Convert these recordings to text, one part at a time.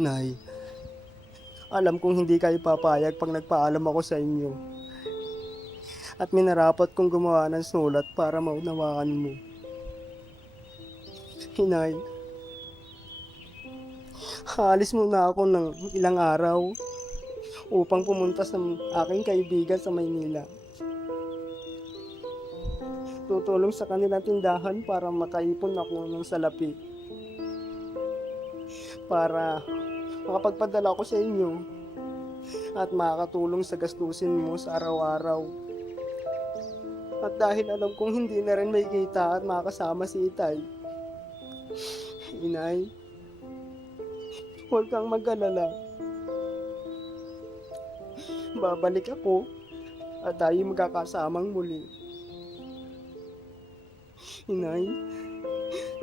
Nay, alam kong hindi kayo papayag pag nagpaalam ako sa inyo. At minarapat kong gumawa ng sulat para maunawaan mo. Inay, haalis muna ako ng ilang araw upang pumunta sa aking kaibigan sa Maynila. Tutulong sa kanilang tindahan para makaipon ako ng salapi. Para makapagpadala ko sa inyo at makakatulong sa gastusin mo sa araw-araw. At dahil alam kong hindi na rin may kita at makakasama si Itay, Inay, huwag kang mag-alala. Babalik ako at tayo magkakasamang muli. Inay,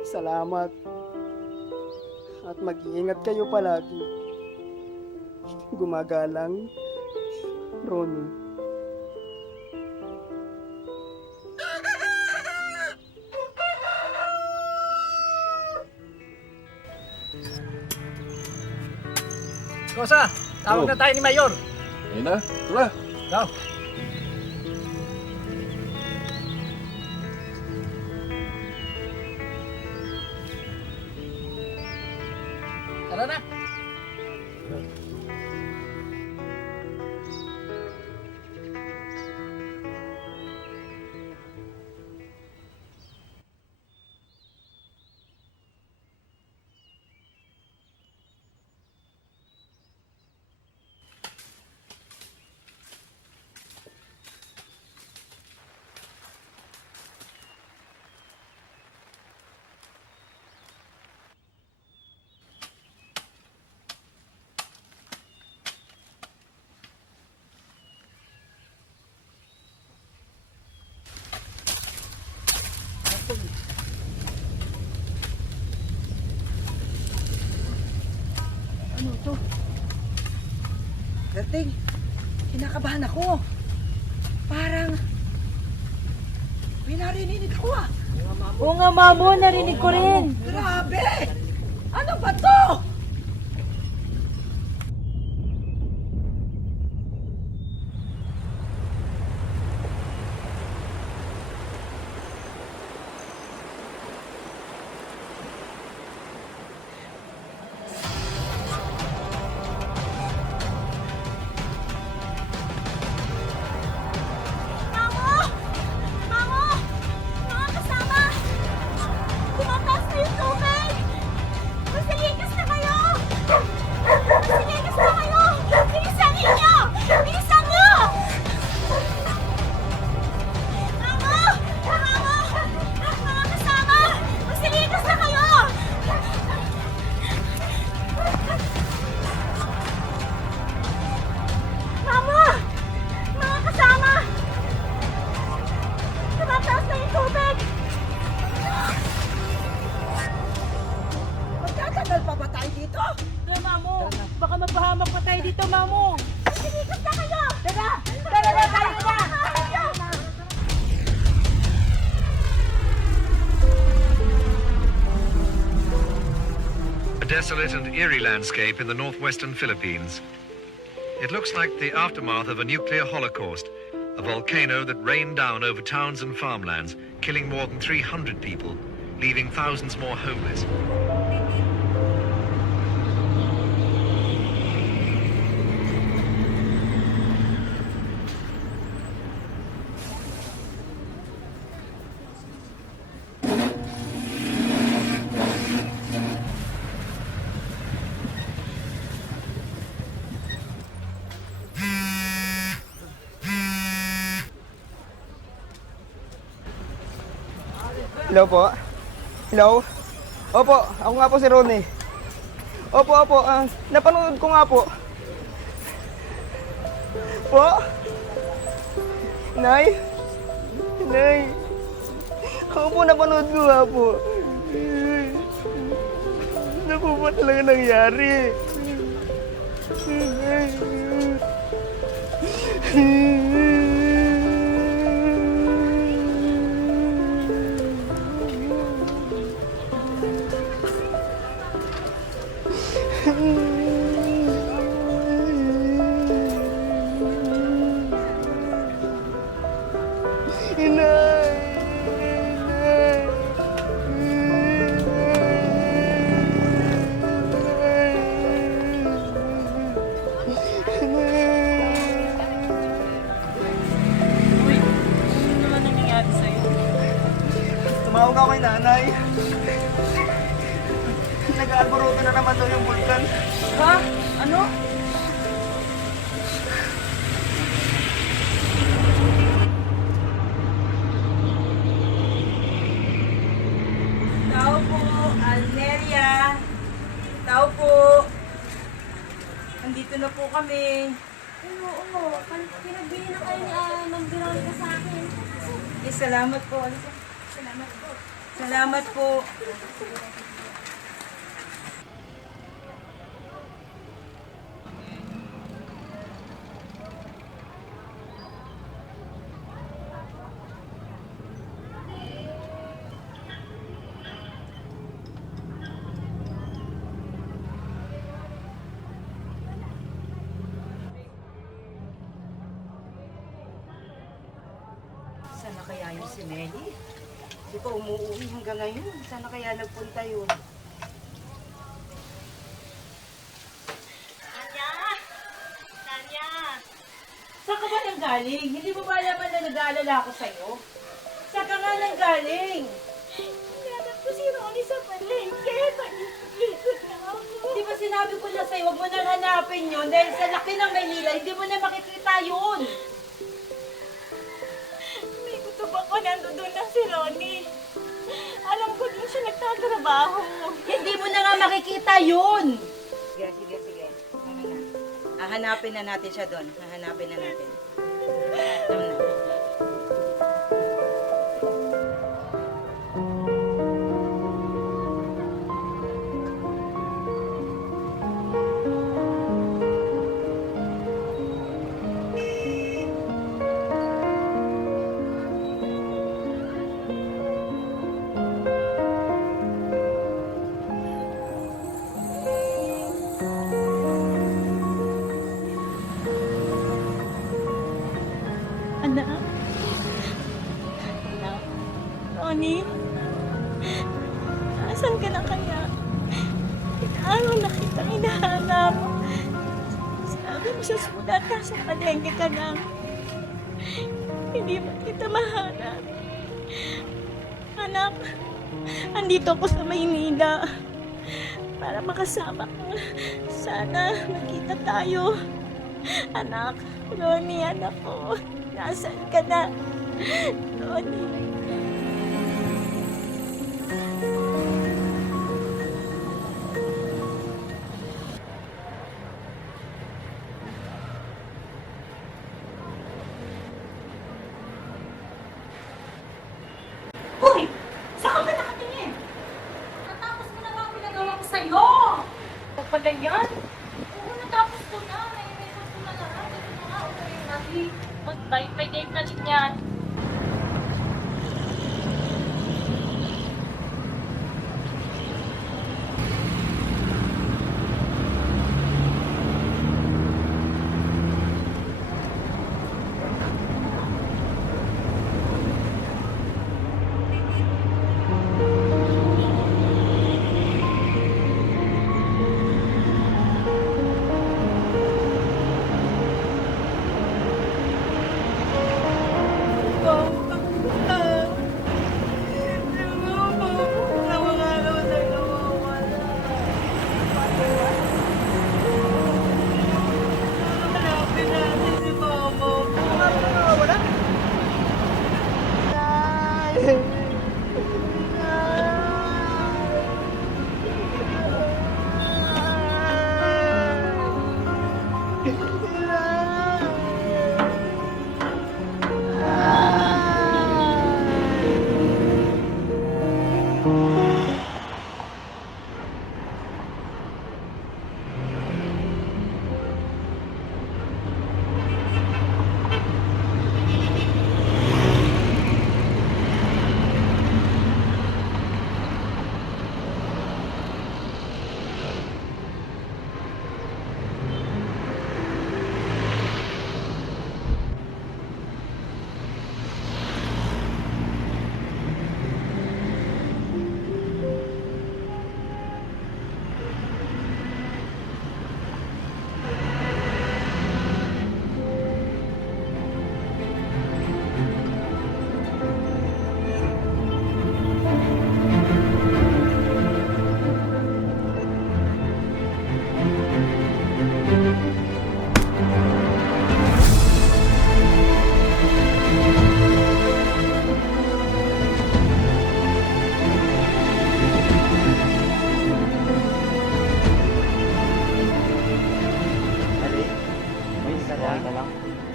salamat. At mag-iingat kayo palagi. Gumagalang, Ronnie. Kosa, tawag na tayo ni Mayor. Ayun na, tara. Daw. Tara na. Ano to? Dating, kinakabahan ako. Parang may narinig ako ah. Oo nga, Mamo, narinig ko rin. Grabe! Ano ba to? Mamo! Mamo! Mga kasama! Tumataas na yung tubig! Masalikas na kayo! Masalikas na kayo! Bilisan ninyo! Bilisan nyo! Mamo! Mamo! Mga kasama! Masalikas na kayo! Mamo! Mga kasama! Tumataas na yung tubig! Magtatagal pa ba tayo dito? Tara, Mamo! Baka mapahamak pa tayo dito, Mamo! Masalikas na kayo! Tara! Tara na tayo na! A desolate and eerie landscape in the northwestern Philippines. It looks like the aftermath of a nuclear holocaust, a volcano that rained down over towns and farmlands, killing more than 300 people, leaving thousands more homeless. Hello po? Hello? Opo, ako nga po si Ronnie. Opo, napanood ko nga po. Po? Nay? Nay? Ako po napanood ko nga po. Ano po ba talaga nangyari? daw kay nanay. Nag-aalboroto na naman daw yung bulkan. Ha? Ano? Tao po, Almeria. Tao po. Nandito na po kami. Oo, pinagbili na kayo ni Ma'am Veronica sa akin. Eh, salamat po. Salamat po. Salamat po. Sana kaya yung si Melly? Di pa umuwi hanggang ngayon. Sana kaya nagpunta yun? Saan ka ba nang galing? Hindi mo ba alam na nag-aalala ako sa'yo? Saan ka nga nang galing? Hanap ko si Ronnie sa palengke. Pag-ikot na ako. Di ba sinabi ko na sa'yo, huwag mo nang hanapin yun dahil sa laki ng Maynila, hindi mo na makikita yun. May kutob ako nandoon na si Ronnie. Alam ko din siya nagtatrabaho. Hindi mo na nga makikita yun. Sige. Ano na? Hahanapin na natin siya doon. Hahanapin na natin. Ano na? Anak? Anak? Ronnie? Asan ka na kaya? Araw na kita hinahanap. Sabi mo sa sulat, nasa palengke ka lang. Hindi ba kita mahanap? Anak, andito ako sa Maynila para makasama ka. Sana magkita tayo. Anak, Ronnie, anak ko. Nasaan ka na? Ronnie. Hoy! Saan ka nakatingin? Natapos ko na ba ang pinagawa ko sa'yo? O pala yan? Oo, natapos ko na. Nai-record ko na lahat. Ito na nga, okay na. Mag-bye na rin yan.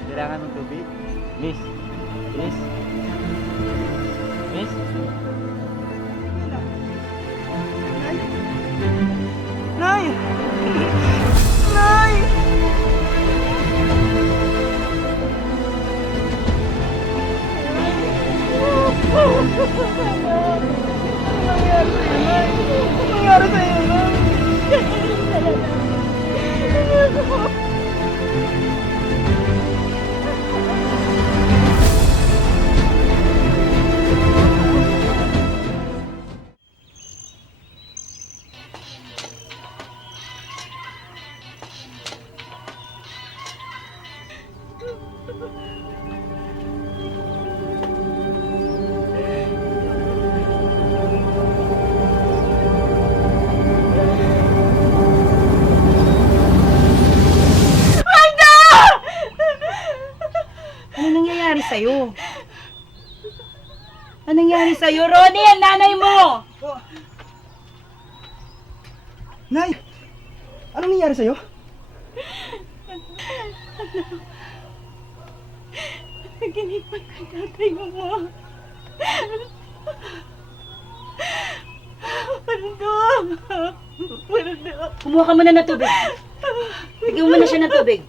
Kailangan ng tubig. Miss. Miss. Miss. Nay! Nay! Nangyari sa'yo, Nay? Ano nangyayari sa'yo? Ano nangyayari sa'yo, Ronnie? Ang nanay mo! Nay! Anong nangyari sa'yo? Naginipan ko tatay mo. Kumuha ka muna ng tubig. Bigyan mo na siya ng tubig.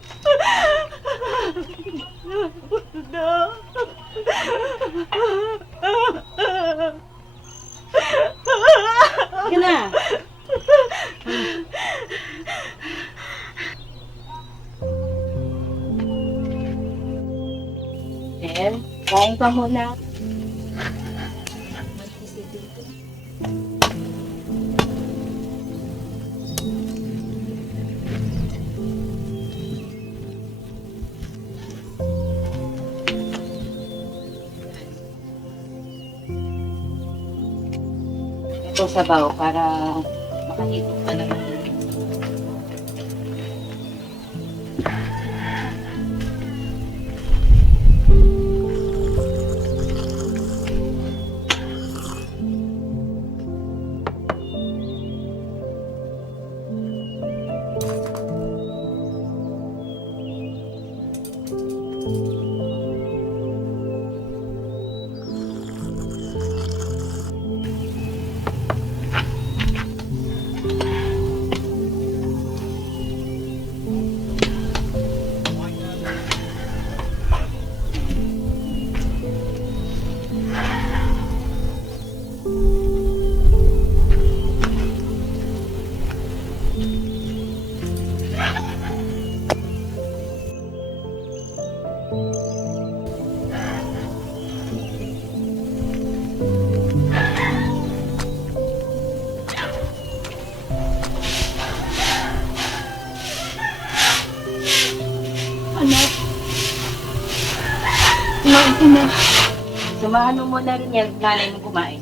Sige na. Ben, kain ka muna. Ito sabaw para makahigop ka naman. Samahan mo muna rin yung nanay mo kumain.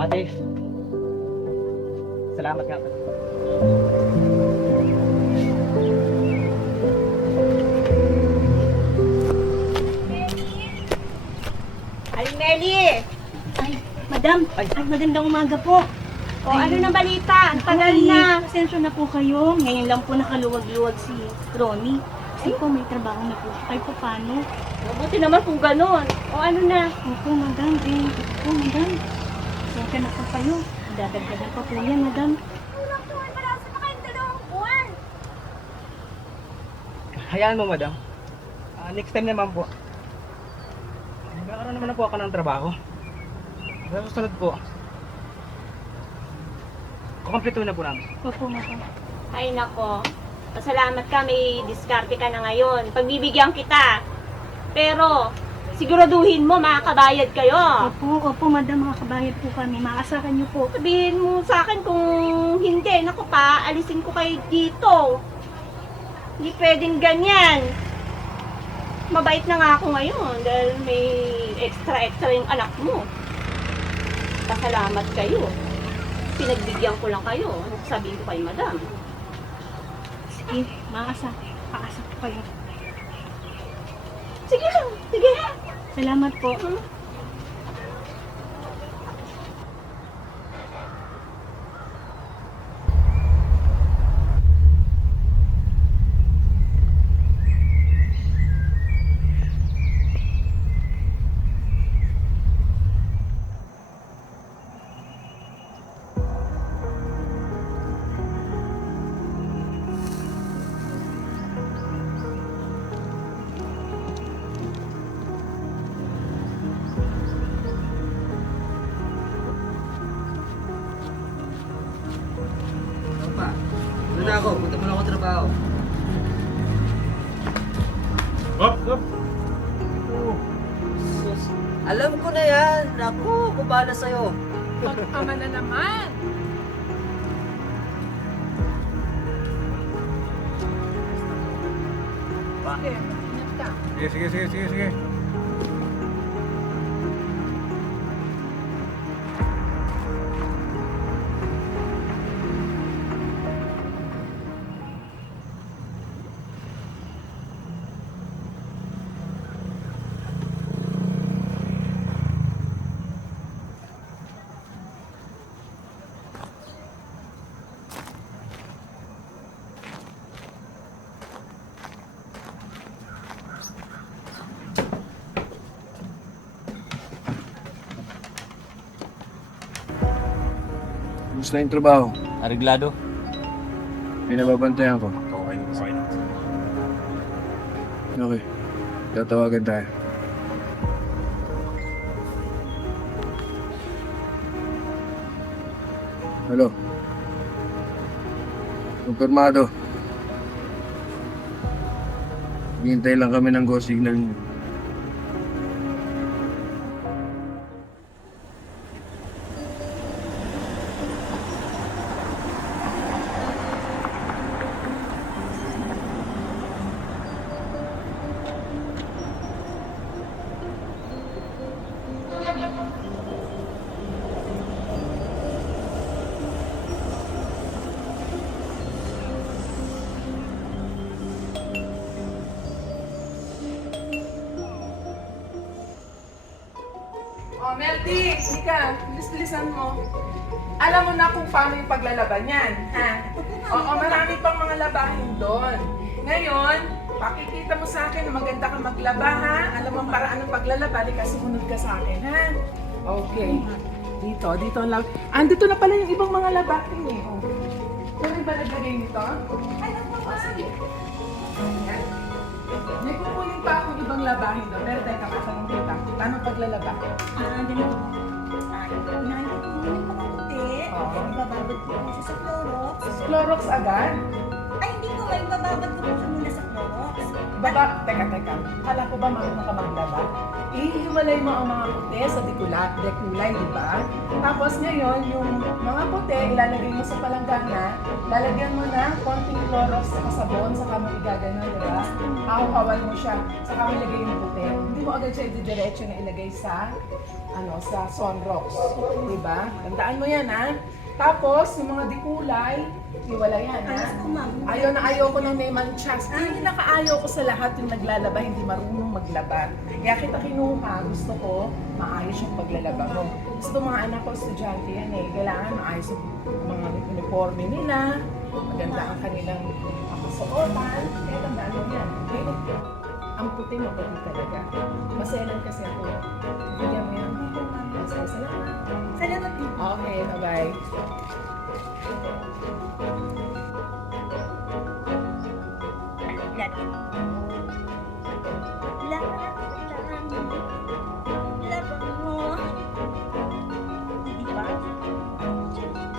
Ate. Salamat nga. Ay, Nelly! Ay, madam. Ay, magandang umaga po. O, ano na balita? Ang tagal na. Pasensya na po kayo. Ngayon lang po nakaluwag-luwag si Ronnie. Kasi po may trabaho na po siya. Kahit po paano. Mabuti naman kung ganon. O, ano na? Opo, madam. Opo, madam. Pasensya na po kayo. Dadagdagan pa po yan, madam. Hayaan mo, madam. Next time naman po. Magkakaroon naman na po ako ng trabaho. Sa susunod po. Kukompleto na po namin. Opo, madam. Ay, nako. Pasalamat ka, may diskarte ka na ngayon. Pagbibigyan kita. Pero, siguraduhin mo, makakabayad kayo. Opo, madam. Makakabayad po kami. Maasahan niyo po. Sabihin mo sa akin kung hindi. Naku pa, alisin ko kayo dito. Hindi pwedeng ganyan. Mabait na nga ako ngayon dahil may extra yung anak mo. Magpasalamat kayo. Pinagbigyan ko lang kayo. Sabihin ko kay madam. Sige, maasa ko kayo. Sige lang, sige. Salamat po. Ano pa? Ano na ako? Punta mo na ako trabaho. Sus, alam ko na yan. Naku, kumala sa'yo. Pag-ama na naman. Sige, ingat ka. Sige. Gusto na yung trabaho. Areglado? Pinababantayan ko. Okay. Tatawagan tayo. Hello. Kumpirmado. Hintay lang kami ng go signal niyo. Oh, Melty, Ika, bilis-bilisan mo. Alam mo na kung paano yung paglalaban yan, ha? Oo, marami pang mga labahin doon. Ngayon, pakikita mo sa akin na maganda ka maglaba, ha? Alam mo ang paraan ng paglalaba, di ka sumunod ka sa akin, ha? Okay. Dito lang. Andito na pala yung ibang mga labahin eh. Oh. Pwede ba naglagay nito? Ay, sige. Ayan. May kukunin pa akong ibang labahin doon. Pero teka, katanong kita. Paano paglalaba? Ganito. Nakikita mo yung mga puti. Oo. Ibababad ko po siya sa Clorox. Clorox agad? Ay, hindi ko. Ibababad ko po siya muna sa Clorox. Teka. Kala ko ba marunong ka maglaba? Ihiwalay mo ang mga puti sa dekulay, di ba? Tapos ngayon, yung mga puti, ilalagay mo sa palanggana, lalagyan mo na konting Clorox sa sabon, saka mo igaganon, di ba? Ahaw-hawal mo siya, saka mo ilagay yung puti. Hindi mo agad siya didiretso na ilagay sa Sunrox, di ba? Tandaan mo yan, ha? Tapos, yung mga dikulay, hiwalay yan, ha? Ayaw ko ng may manchas. Hindi nakaayaw ko sa lahat yung naglalaba, hindi marunong maglaba. Kaya kita kinuha, gusto ko maayos yung paglalaba mo. Gusto mga anak ko, estudyante yan eh. Kailangan maayos yung mga uniforme nila, maganda ang kanilang kasuotan. Kaya tandaan mo yan. Ang puti mo, puti talaga. Maselan kasi ako. Bigyan mo yan. Salamat. Salamat din. Okay, bye-bye. Laban mo. Di ba?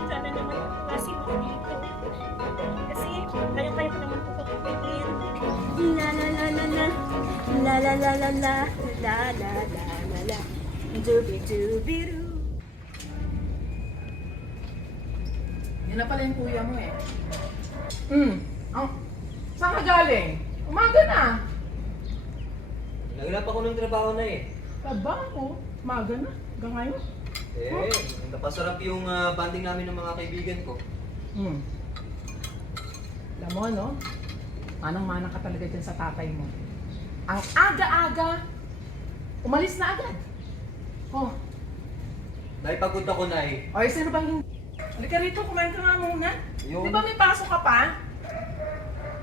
Sana naman kasi ko dito. Kasi kaya ko naman po kapatid. La la la la la. La la la la la. La la la la la. Dubi-dubi-doo. Yan na pala yung kuya mo eh. Oh, saan ka galing? Umaga na. Naglap ako ng trabaho na eh. Trabaho? Umaga na. Hanggang ngayon. Napasarap yung banding namin ng mga kaibigan ko. Alam mo, no? Manang-manang ka talaga dyan sa tatay mo. Ang aga-aga, umalis na agad. Oh, Naipagod ako, Nay. ay, sino bang hindi? Halika rito, kumain ka nga muna. Yun. Di ba may pasok ka pa?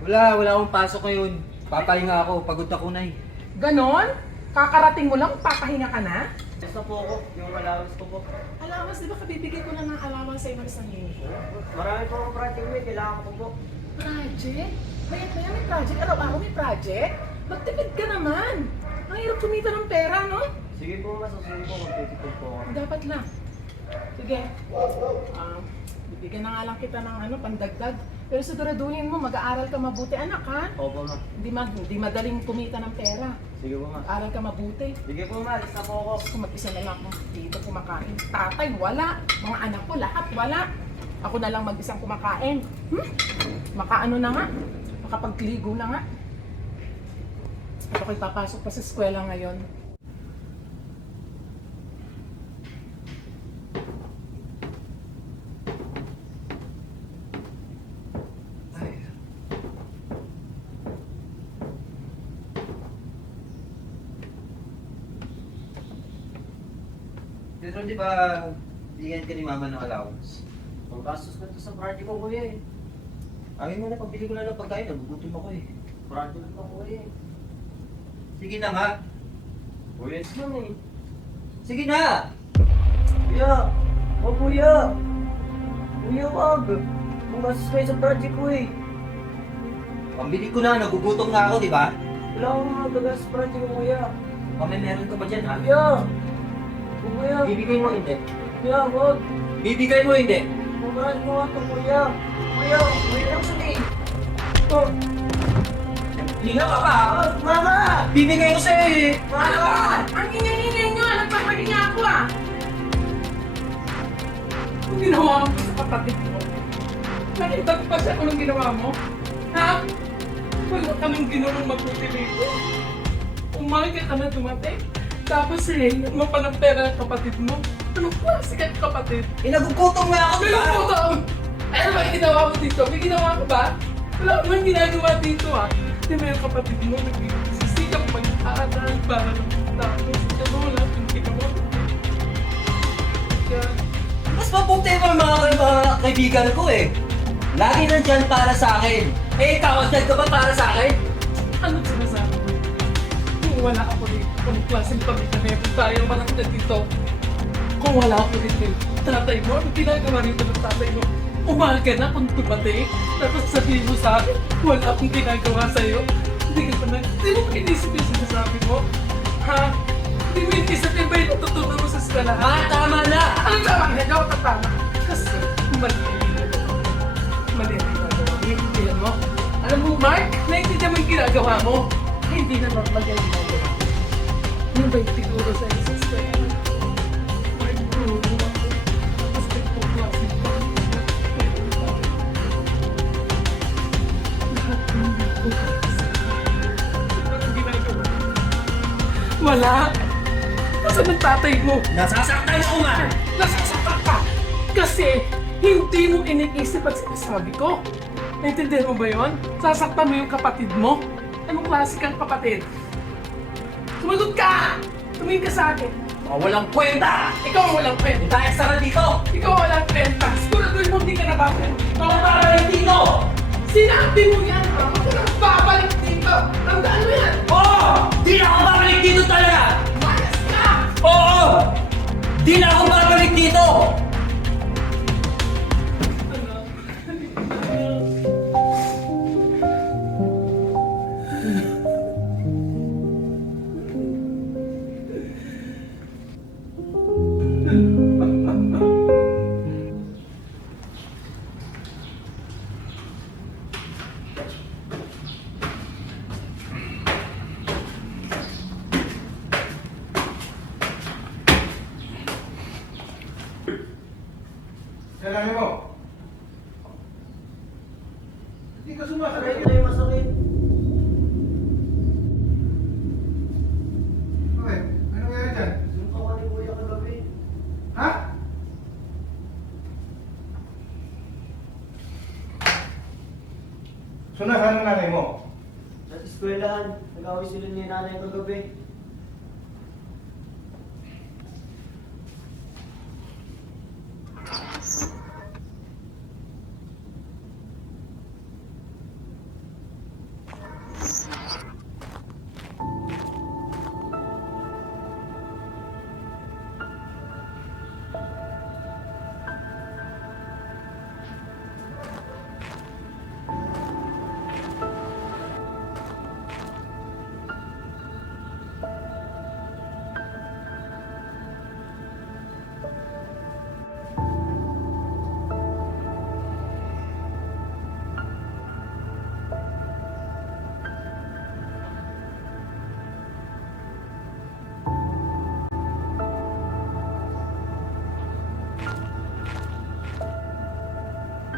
Wala akong pasok ngayon. Papahinga ako, pagod ako, Nay. Ganon? Kakarating mo lang, papahinga ka na? Basta po ako, yung allowance ko po. Allowance, di ba kabibigay ko na ng allowance sa inyo isang linggo? Marami po akong project, May. Kailangan ko po. Project? Mayat-maya may project? Araw-araw may project? Magtipid ka naman. Ang hirap kumita ng pera, no? Sige po, masusunod po. Magtitipid po ako. Dapat lang. Sige. Bibigyan na nga lang kita ng pandagdag. Pero siguraduhin mo, mag-aaral ka mabuti, anak, ha? Opo, Ma. Hindi madaling kumita ng pera. Sige po, Ma. Mag-aaral ka mabuti. Sige po, Ma. Isa po ako. Kung mag-isa na lang ako dito kumakain. Tatay, wala. Mga anak ko, lahat wala. Ako na lang mag-isang kumakain. Makaano na nga. Makapagligo na nga. At ako'y papasok pa sa eskwela ngayon. Pero di ba, bigyan ka ni Mama ng allowance? Ang gastos na ito sa project ko, Kuya eh. Amin mo na, pambili ko na ng pagkain. Nagugutom ako eh. Project ko, Kuya eh. Sige na nga. Kuya, sige na eh. Sige na! Kuya! O Kuya! Kuya, wag! Ang gastos kayo sa project ko eh. Pambili ko na, nagugutom na ako, di ba? Wala akong mga gagas sa project ko, Kuya. Meron ka ba dyan, ha? Kuya! Kuya! Bibigay mo hindi? Kuya, wag! Bibigay mo hindi? Kuya, mo ito, Kuya! Kuya! Kuya lang sa eh! Oh! Hina ka ba? Mama! Bibigay ko sa'yo eh! Mama! Ang ingay-ingay nyo! Nagpapahinga ako ah! Ang ginawa mo sa kapatid mo? Nakita ko pa siya kung anong ginawa mo? Ha? Wala ka nang ginawang mabuti dito. Umaga ka na dumating. Tapos hihingin mo pa ng pera ng kapatid mo. Anong klase ka kapatid? Inagugutom nga ako, di ba? Ano po to? Ano ba yung ginawa mo dito? May ginawa ko ba? Wala ko nang ginagawa dito ah. Di ba yung kapatid mo nagsisikap mag-aaral para tapos ito wala kang ginawa. Kaya, Mas mabuti pa mga kaibigan ko eh. Lagi nandyan para sa akin. Eh, ikaw, andyan ka ba para sa akin? ano sinasabi mo? Kung wala ako dito, kung klaseng pamilya na yung tayo malakita dito. Kung wala ako dito, tatay mo, ano ginagawa rito ng tatay mo? Umaga na kung dumating, tapos sabihin mo sa akin, wala akong ginagawa sa'yo. Hindi ka pa na, hindi mo inisip yung sinasabi mo? Ha? Hindi mo inisip yung ba yung natutunan mo sa eskwela? Tama na! Ano tama? Nagawa ka tama. Kasi mali ang ginagawa mo. Mali ang ginagawa mo. Naiintindihan mo? Alam mo, Mark, naiintindihan mo yung ginagawa mo. Hindi naman mali ang ginagawa mo. Yung ba yung tinuro sa isang eskwela? Mark, tinuro ako. Tapos nagpo-klase pa. Lahat ng nagpo-klase. Anong ginagawa mo? Wala. Nasaan ang tatay mo? Nasasaktan ako nga! Nasasaktan ka! Kasi hindi mo iniisip at sinasabi ko. Naintindihan mo ba yun? Sasaktan mo yung kapatid mo? Anong klase kang kapatid? Sumagot ka! Tumingin ka sa akin. Mga walang kwenta! Ikaw ang walang kwenta. Dahil sa dito! Ikaw ang walang kwenta. Siguraduhin mo hindi ka nababalik. Ikaw ang babalik dito! Sinabi mo yan, ha? Huwag ka nang babalik dito. Tandaan mo yan. Oo! Di na ako babalik dito talaga! Mayas ka! Oo! Di na ako babalik dito! Kailangan mo. Hindi ka sumasakay. Hindi na masakit. Okay, anong nangyari dyan? Suntok ko ni Kuya kagabi. Ha? So nasaan ang nanay mo? Sa eskwelahan, nag-away sila ni nanay kagabi.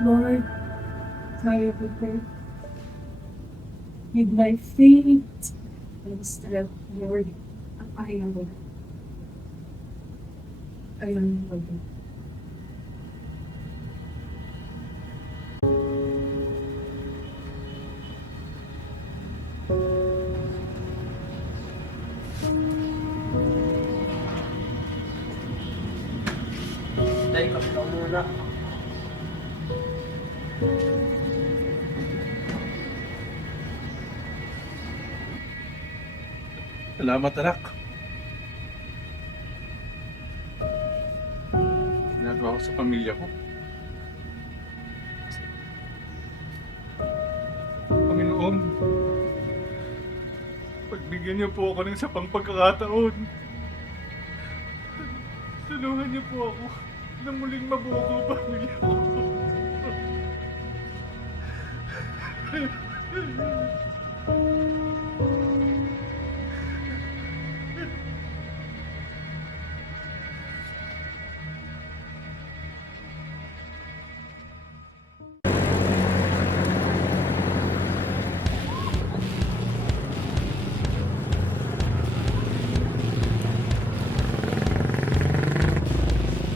Lord, sorry for that. With my faith and strength, Lord, ang ayaw mo. Ayaw mo, Lord. Dahil kami lang muna. Salamat, anak. Ginagawa ko sa pamilya ko. Panginoon, pagbigyan niyo po ako ng isa pang pagkakataon. Tulungan niyo po ako na muling mabuo ko ang pamilya ko.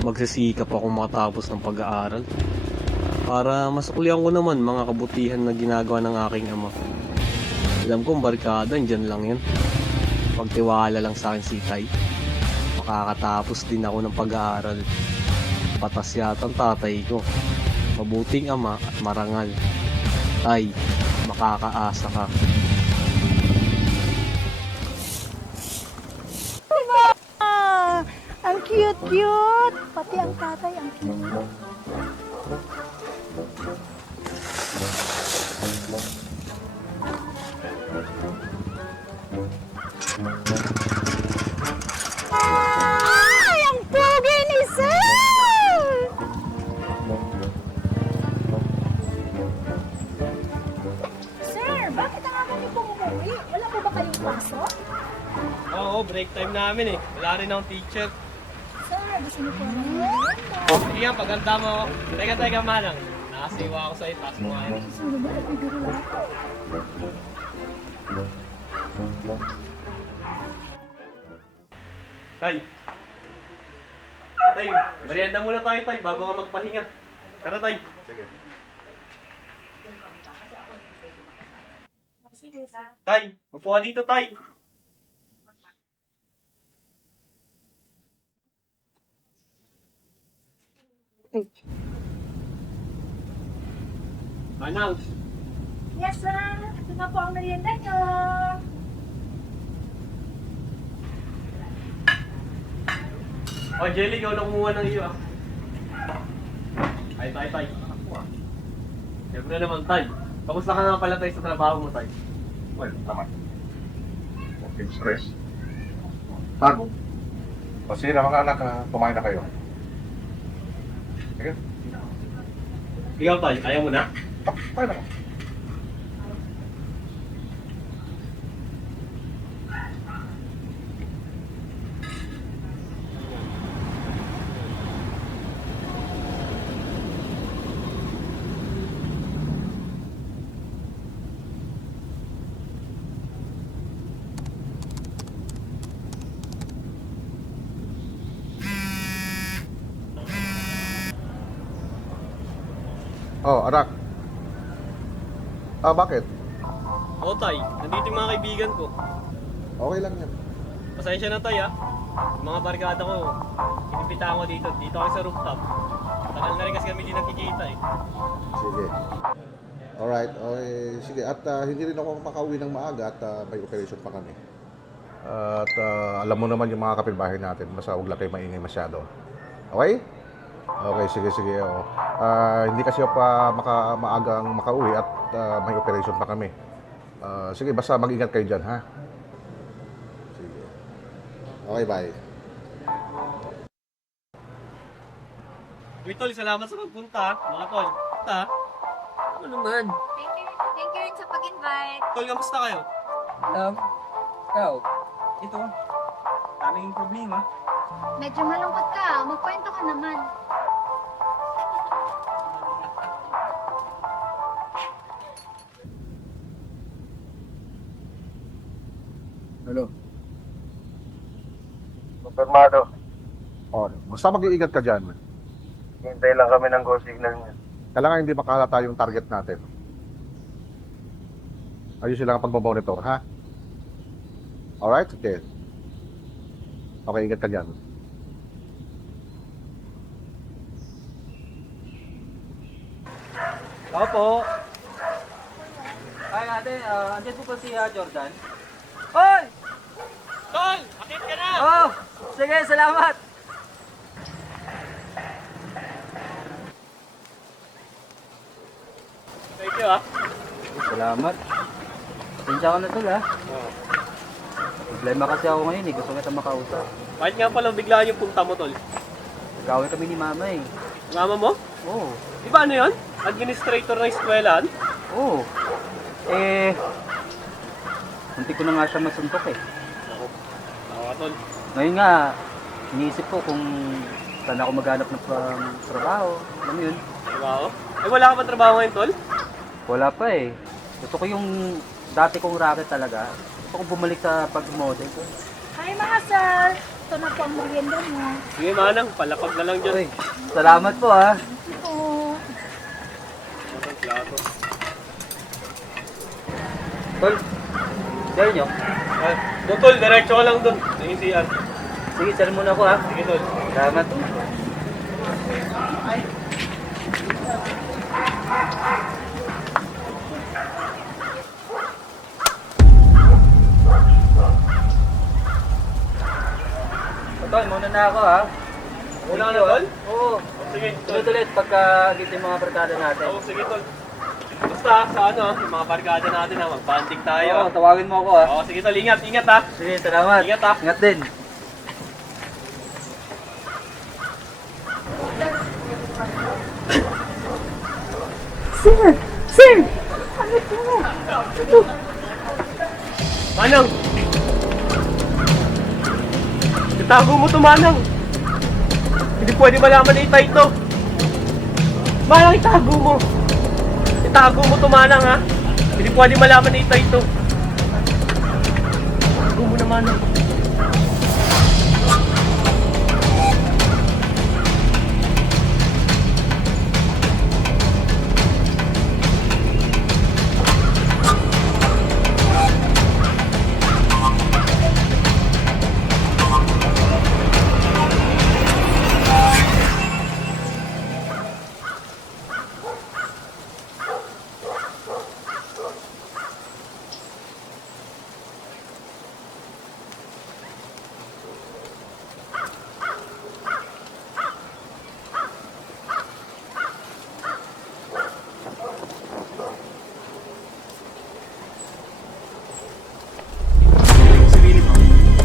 Magsisikap akong makatapos ng pag-aaral para masuklihan ko naman mga kabutihan na ginagawa ng aking ama. Alam kong barkada, dyan lang yan. Pagtiwala lang sa akin si Tay, makakatapos din ako ng pag-aaral. Patas yata ang tatay ko, mabuting ama at marangal. Tay, makakaasa ka. Ang cute-cute! Pati ang tatay, ang cute. Ay! Ang pogi ni Sir! Sir, bakit ang aga niyo pumuwi? Wala po ba kayong pasok? Oo, break time namin eh. Wala rin akong teacher. Sir, gusto niyo po naman? Sige nga, paganda mo. Teka, manang. Nakasiwa ako sa itas mo ngayon. Sino ba? Nagbibiro lang ako. Tay! Tay, merienda muna tayo, Tay, bago ka magpahinga. Tara, Tay. Sige. Tay, upo ka dito, Tay. Manang, Yes, sir. Ito na po ang merienda niyo. oh, Jelly, ikaw lang kumuha ng iyo, ah. Tay. Siyempre naman, Tay. Kamusta ka nga pala, Tay, sa trabaho mo, Tay? Well, naman. Okay, stress. Tago. O sige na mga anak, kumain na kayo. Sige. Ikaw, Tay, ayaw mo na? Kumain na. Oh, anak. Bakit? Oo, Tay. Nandito yung mga kaibigan ko. Okay lang yan. Pasensya na, Tay, ah. Yung mga barkada ko, inimbitahan ko dito. Dito kami sa rooftop. Tagal na rin kasi kami di nagkikita eh. Sige. Alright, okay. Sige, at hindi rin ako makauwi ng maaga at may operation pa kami. At alam mo naman yung mga kapitbahay natin, basta huwag lang kayo maingay masyado. Okay? Okay, sige. Oh. Hindi kasi ako pa maagang makauwi at may operation pa kami. Sige, basta mag-ingat kayo dyan, ha? Sige. Okay, bye. Uy, Tol, salamat sa pagpunta. Mga Tol, punta. Ano naman? Thank you rin sa pag-invite. Tol, kamusta kayo? Ikaw, ito, daming problema. Medyo malungkot ka. Magkwento ka naman. Hello. Konfirmado. Oh, basta mag-iingat ka dyan. Hintay lang kami ng go signal niya. Kailangan hindi makalata yung target natin. Ayusin lang ang pagmamonitor, ha? Alright? Okay. Okay, ingat ka dyan. Ako po. Ay ate, andyan po pa si Jordan. Hoy! Tol, akit ka na! Oh! Sige, salamat! Thank you, ah. Salamat. Pasensya ka na tol ha. Problema kasi ako ngayon eh. Gusto kita makausap. Bakit nga pala biglaan yung punta mo, Tol? Nag-away kami ni mama eh. Mama mo? Oo. Di ba ano yun? Administrator ng eskwelahan? Oo. Munti ko na nga siya masuntok eh. Oo, Tol. Ngayon nga, iniisip ko kung saan ako maghanap ng trabaho. Alam mo yun? Trabaho? Eh, wala ka ba trabaho ngayon, Tol? Wala pa eh. Gusto ko yung dati kong racket talaga. Gusto ko bumalik sa pag-model ko. Hi mga sir. Ito na po ang merienda mo. Sige, Manang. Palapag na lang dyan. Uy, salamat po ha. Ito. Ang plato. Tol, share nyo. Tol, diretso ka lang dun. Yung CR. Sige, share muna ako ha. Sige, Tol. Salamat. Tol, muna na ako ha. Una ka na, Tol? Oo. Sige, Tol. Sunod ulit pagka dito yung mga barkada natin. Oo, sige, Tol. Basta sa ano, yung mga barkada natin ha, mag-banding tayo. Oo, tawagin mo ako ha. Oo, sige, Tol. Ingat, ingat ha. Sige, salamat. Ingat, ha. Ingat din. Manang! Itago mo to, Manang! Hindi pwede malaman na itay ito! Manang, itago mo! Itago mo to, Manang, ha! Hindi pwede malaman na itay ito! Itago mo na, Manang!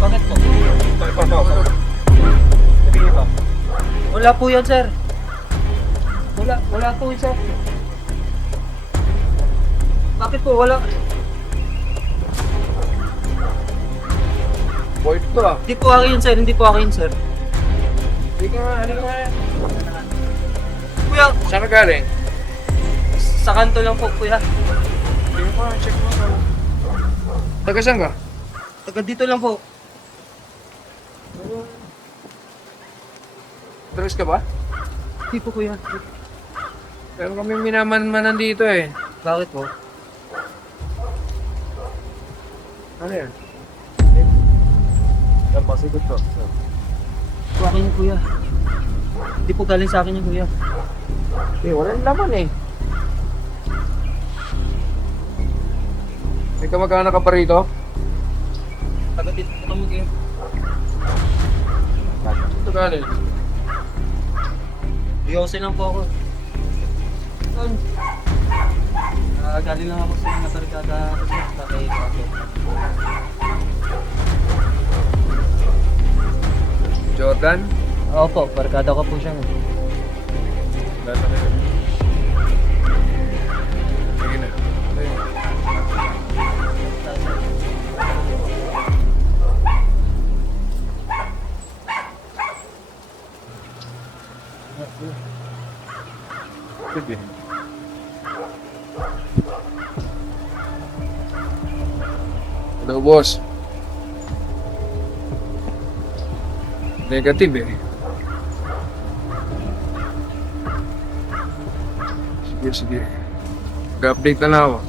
Bakit po? Wala po yan, sir. Wala po yan, sir. Bakit po? Wala. Boy, ito ah. Hindi po akin, sir. Hindi po akin, sir. Hindi ka nga. Kuya, Saan ka galing? sa kanto lang po, kuya. Hindi ko check mo. Taga saan ka? Taga dito lang po. Dress ka ba? Hindi po, kuya. Pero kami minaman-manan dito eh. Bakit po? Ano yan? Yan, pasigot ko. Ito akin yung kuya. Hindi po galing sa akin yung kuya. Walang laman eh. May kamag-anak ka pa rito? Taga dito po kami kuya. Ito galing. Diyose lang po ako. Galing lang ako sa mga tarikada sa kay Pato. Jordan? Opo, barkada ko po siya. Dala kayo. Sige na. Sige. Hello, boss. Negative eh. Sige. Mag-update na lang ako.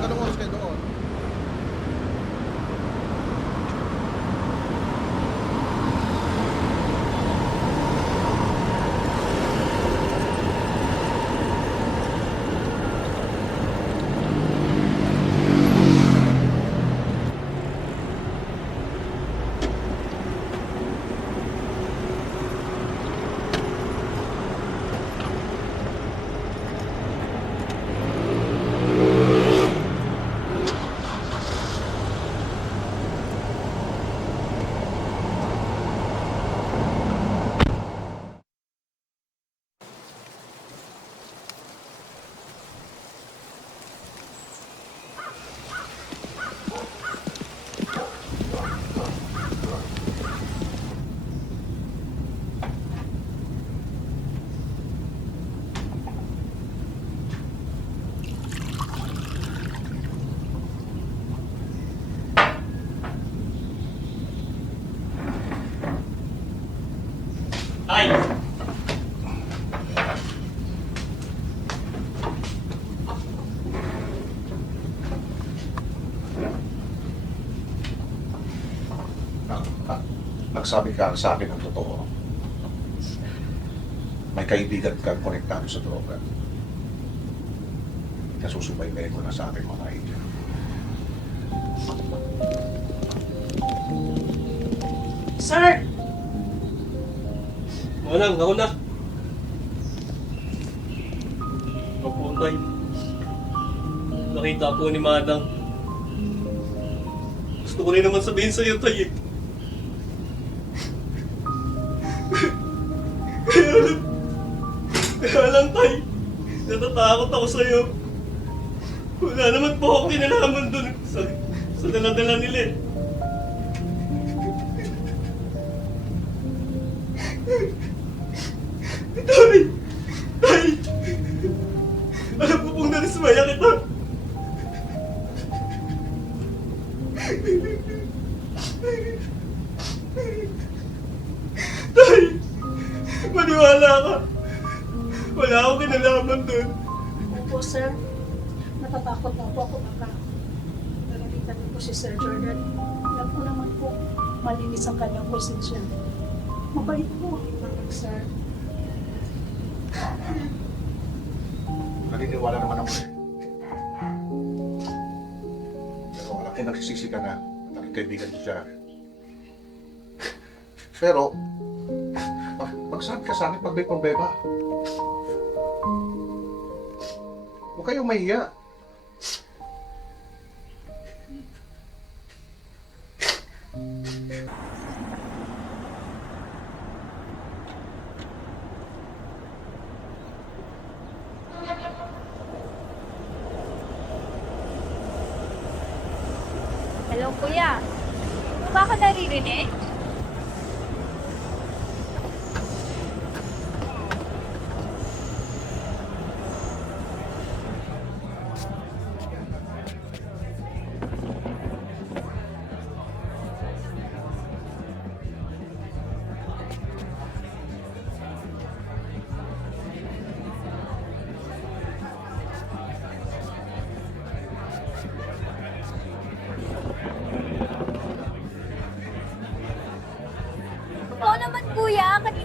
Anong oras kayo doon? Nagsabi ka sa akin ng totoo. May kaibigan kang konektado sa droga. Nasusubaybay ko na sa aking mga kaibigan. Sir! Manang, ako na. Opo, tay. Nakita ko ni Manang. Gusto ko rin naman sabihin sa'yo, tay eh. Kaya lang, tay. Natatakot ako sa'yo. Wala naman po ako kinalaman dun sa dala-dala nila eh. Tay! Tay! Alam ko pong narismaya kita. Tay! Maniwala ka. Wala akong kinalaman dun. Opo, sir. Natatakot na po ako baka nalalitan niyo po si Sir Jordan. Alam ko naman po, malinis ang kanyang posisyon. Mabait po, sir. Naniniwala naman ako eh. Pero alam ko nagsisisi ka na. Nakikaibigan siya. Pero, magsabi ka sa akin pag may problema. Huwag kayong mahiya. Hello, kuya. Ba ka naririnig?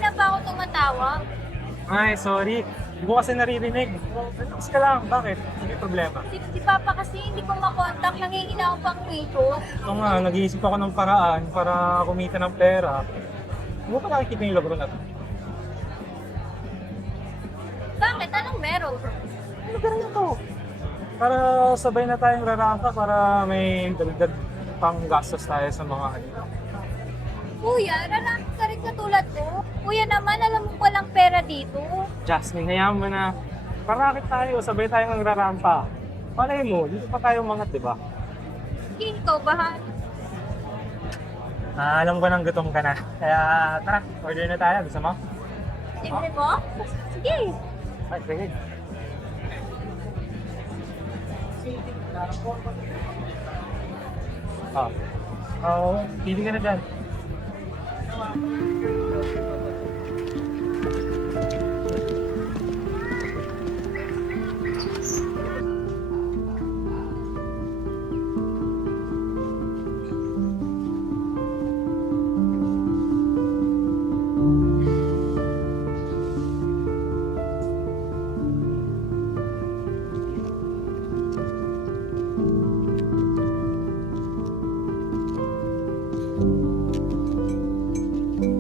kanina pa ako tumatawag. Ay, sorry. Hindi ko kasi naririnig. Relax ka lang. Bakit? Hindi problema. Si Papa kasi hindi ko makontak, nangihina ako pang ikot. Ito nga, nag-iisip ako ng paraan para kumita ng pera. Hindi mo pa nakikita yung logro na to. Bakit? Anong meron? Ano ba rin ito? Para sabay na tayong rarampa para may dagdag pang gastos tayo sa mga ano. Kuya, lalaki ka rin katulad ko. Kuya naman, alam mo walang pera dito. Jasmine, hayaan mo na. Parakit tayo, sabay tayong nagrarampa. Palay mo, dito pa tayo umangat, di ba? Sige, ikaw, bahala. Alam ko nang gutom ka na. Kaya tara, order na tayo. Gusto mo? Libre mo? Sige. Ay, sige. Pili ka na dyan.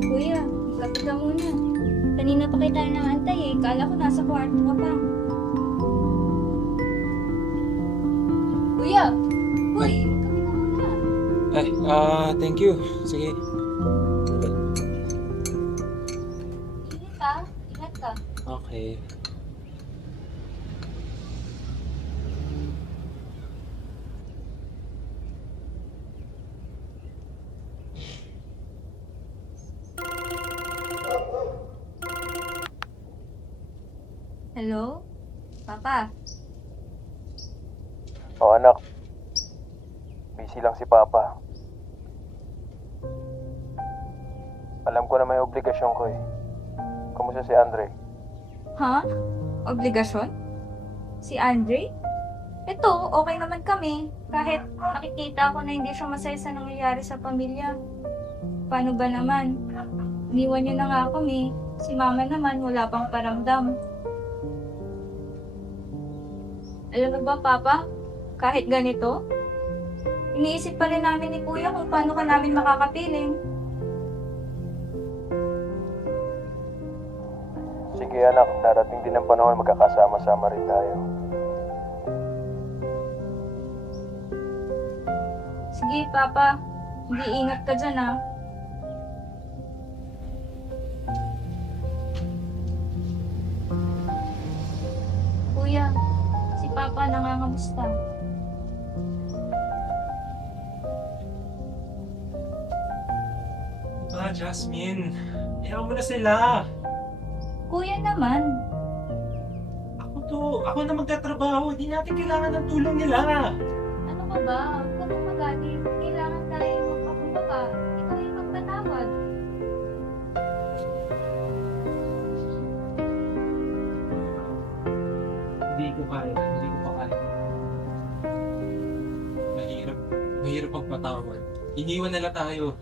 Kuya, kapit ka muna. Kanina pa kita naantay eh. Kala ko nasa kwarto ka pa. Kuya! Uy! Kapit ka muna. Ay, thank you. Sige. Ingat ka. Ingat ka. Okay. Hello? Papa? Oh, anak. Busy lang si Papa. Alam ko na may obligasyon ko eh. Kamusta si Andre? Ha? Obligasyon? Si Andre? Ito, okay naman kami. Kahit nakikita ko na hindi siya masaya sa nangyayari sa pamilya. Paano ba naman? Iniwan niyo na nga kami. Si mama naman wala pang paramdam. Alam mo ba, Papa? Kahit ganito, iniisip pa rin namin ni Kuya kung paano ka namin makakapiling. Sige anak, darating din ang panahon magkakasama-sama rin tayo. Sige, Papa. Hindi ingat ka dyan, ah. Kuya, si Papa nangangamusta. Jasmine. Iyaw mo na sila. Kuya naman. Ako na magtatrabaho. Hindi natin kailangan ng tulong nila. Ano ka ba? Huwag ka pong magalit. Kailangan tayo magpakumbaba. Ikaw yung magpatawad. Hindi ko pa kaya. Mahirap magpatawad. Iniwan nila tayo.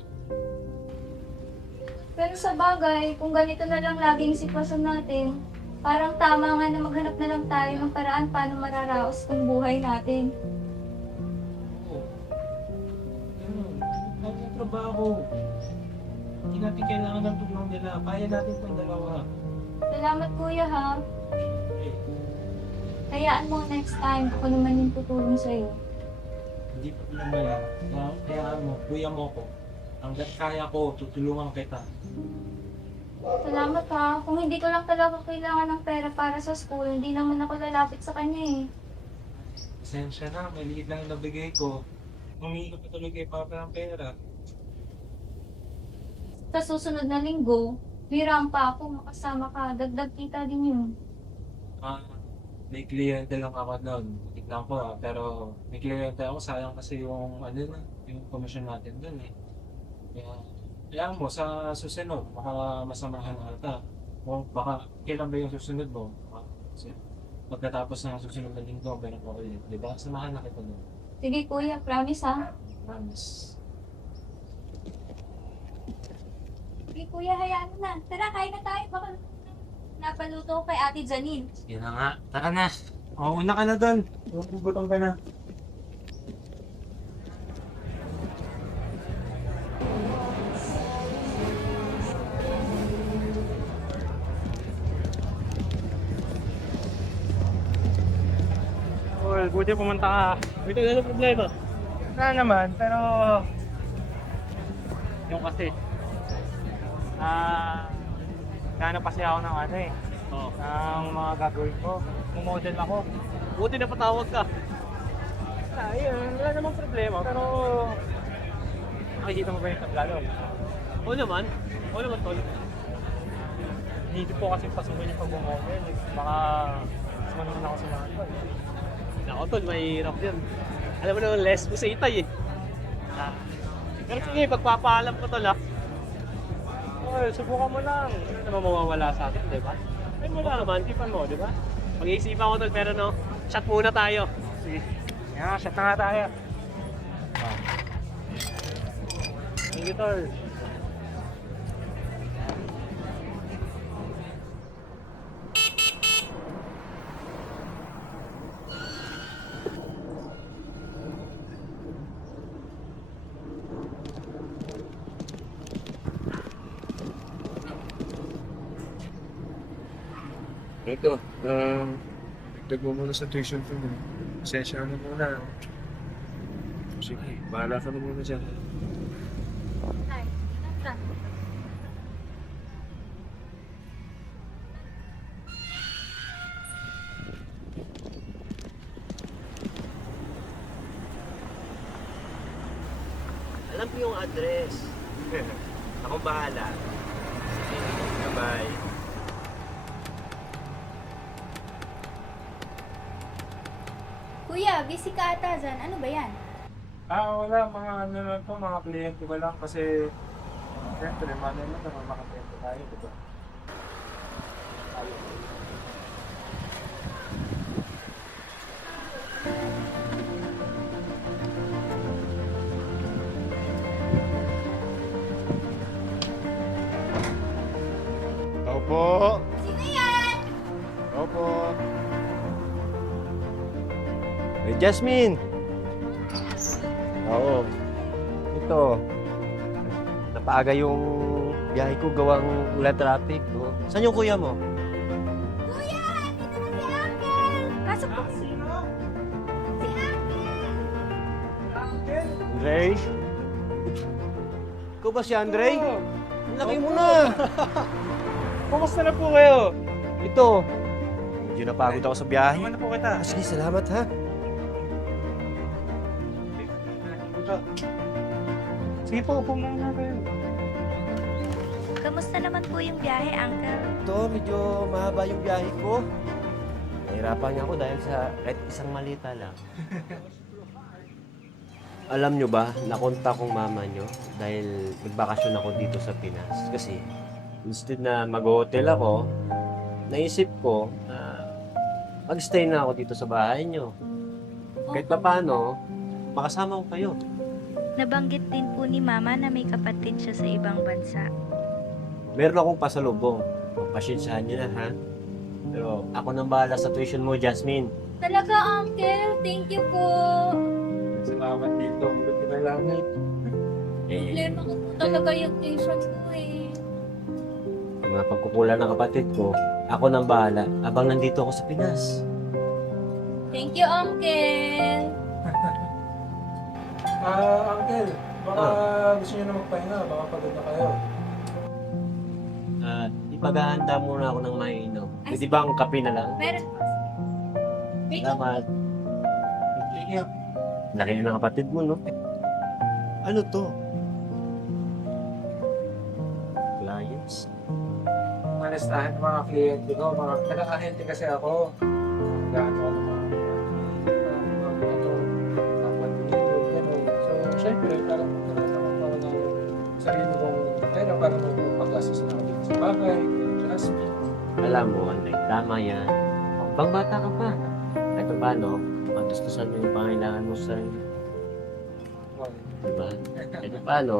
Pero sa bagay, kung ganito na lang laging sitwasyon natin, parang tama nga na maghanap na lang tayo ng paraan paano mararaos ang buhay natin. Trabaho. Hindi natin kailangan ng tulong nila. Kaya natin itong dalawa. Salamat kuya ha. Hayaan mo next time, ako naman yung tutulong sa'yo. Hindi pa naman. Kaya kuya mo ko. Hanggat kaya ko, tutulungan kita. Salamat ha. Kung hindi ko lang talaga kailangan ng pera para sa school, hindi naman ako lalapit sa kanya eh. Pasensya na, may liit lang yung nabigay ko. Humingi ko pa tuloy kay Papa ng pera. Sa susunod na linggo, biram pa ako, makasama ka, dagdag kita din yun. May kliyente lang ako doon. Tignan ko pero may kliyente ako, sayang kasi yung yung commission natin doon eh. Kaya mo, sa susunod, baka masamahan ata. O baka, kailan ba yung susunod mo? Kasi pagkatapos ng susunod na linggo, meron ko ulit. Diba? Samahan na kita doon. Sige kuya, promise ha. Promise. Sige kuya, hayaan mo na. Tara, kain na tayo. Baka napaluto ko kay Ate Janine. Sige na nga. Tara na. O, una ka na doon. Gugutom ka na. Well, buti pumunta ka. Ito, ano problema? Wala naman, pero... Yung kasi... Nana kasi ako ng ano eh. Oo. Ng mga gagawin ko. Mumodel ako. Buti na patawag ka. Ayun, wala namang problema. Pero... Nakikita mo ba yung tablado? Oo naman. Oo naman, tol. Hindi po kasi pasukin yung pag-model. Baka... sumanon ako sa mga iba. Ako, tol, mahirap yan. Alam mo naman, less mo sa itay eh. Pero sige, pagpapaalam ko, tol, ha? Oh, subukan mo lang. Hindi naman mawawala sa atin, di ba? Ay mo naman, Tipan mo, di ba? pag-iisipan ko, tol, pero no, shot muna tayo. Sige. Yan, shot na nga tayo. Thank you, tol. Ito, dagdag mo muna sa tuition fee mo. Pasensya mo muna. Sige, bahala ka na muna dyan. Ay, tara. Alam ko yung address. Ako bahala. Sige, bye-bye. Kuya, busy ka ata dyan. Ano ba yan? Wala. Mga ano lang to, mga kliyente ko lang kasi siyempre, malay mo naman makapento tayo, di ba? Tao po. Sino yan? Tao po. Hey, Jasmine! Oo. Ito. Napaaga yung biyahe ko gawang wala traffic. No? Saan yung kuya mo? Kuya! Dito na si Uncle! Pasok po. Si Uncle! Andre? Ikaw ba si Andre? Ang laki mo na! Kumusta na po kayo? Ito. Medyo napagod ako sa biyahe. Naman na po kita. Sige, salamat ha. Sige po, upo muna kayo. Kamusta naman po yung biyahe, Uncle? Ito, medyo mahaba yung biyahe ko. Nahirapan nga ako dahil sa kahit isang malita lang. Alam nyo ba, nakonta kong mama nyo dahil nagbakasyon ako dito sa Pinas. Kasi instead na mag-hotel ako, naisip ko na mag-stay na ako dito sa bahay nyo. Kahit pa paano, makasama ko kayo. Nabanggit din po ni Mama na may kapatid siya sa ibang bansa. Meron akong pasalubong. Pasensyahan nyo na ha. Pero ako nang bahala sa tuition mo, Jasmine. Talaga, Uncle? Thank you po. Salamat dito. Buti na lang. Problema ko po talaga yung tuition ko eh. Mga pagkukulan ng kapatid ko, ako nang bahala habang nandito ako sa Pinas. Thank you, Uncle. Uncle, baka gusto niyo na magpahinga, baka pagod na kayo. Ipaghahanda muna ako ng mainom. Pwede ba ang kape na lang? Meron po. Wait, Salamat. Laki na ng kapatid mo, no? Ano to? Clients? Manastahan ng mga kliyente ko, mga nag-ahente kasi ako. Gaano ako ng mga So, syempre, parang nagkakaroon ako ng sarili kong pera para magpapaglastos na ako dito sa bahay, Jasmine. Alam mo, Anay, tama yan. Bang bata ka pa. Kahit pa paano, matustusan mo yung pangailangan mo sa sarili. Diba? Kahit pa paano,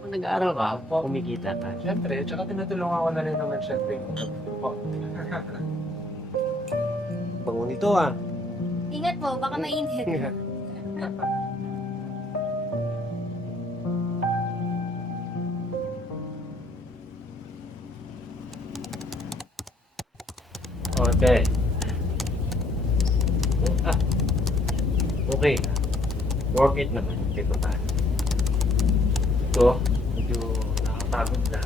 Kung nag-aaral ka, kumikita ka. Siyempre, tsaka tinutulungan ko na rin naman siyempre yung po. Bango nito ah. Ingat po, baka mainit. Okay. Ah. Okay. Work it naman. Ito pa. Ito, medyo nakapagod na.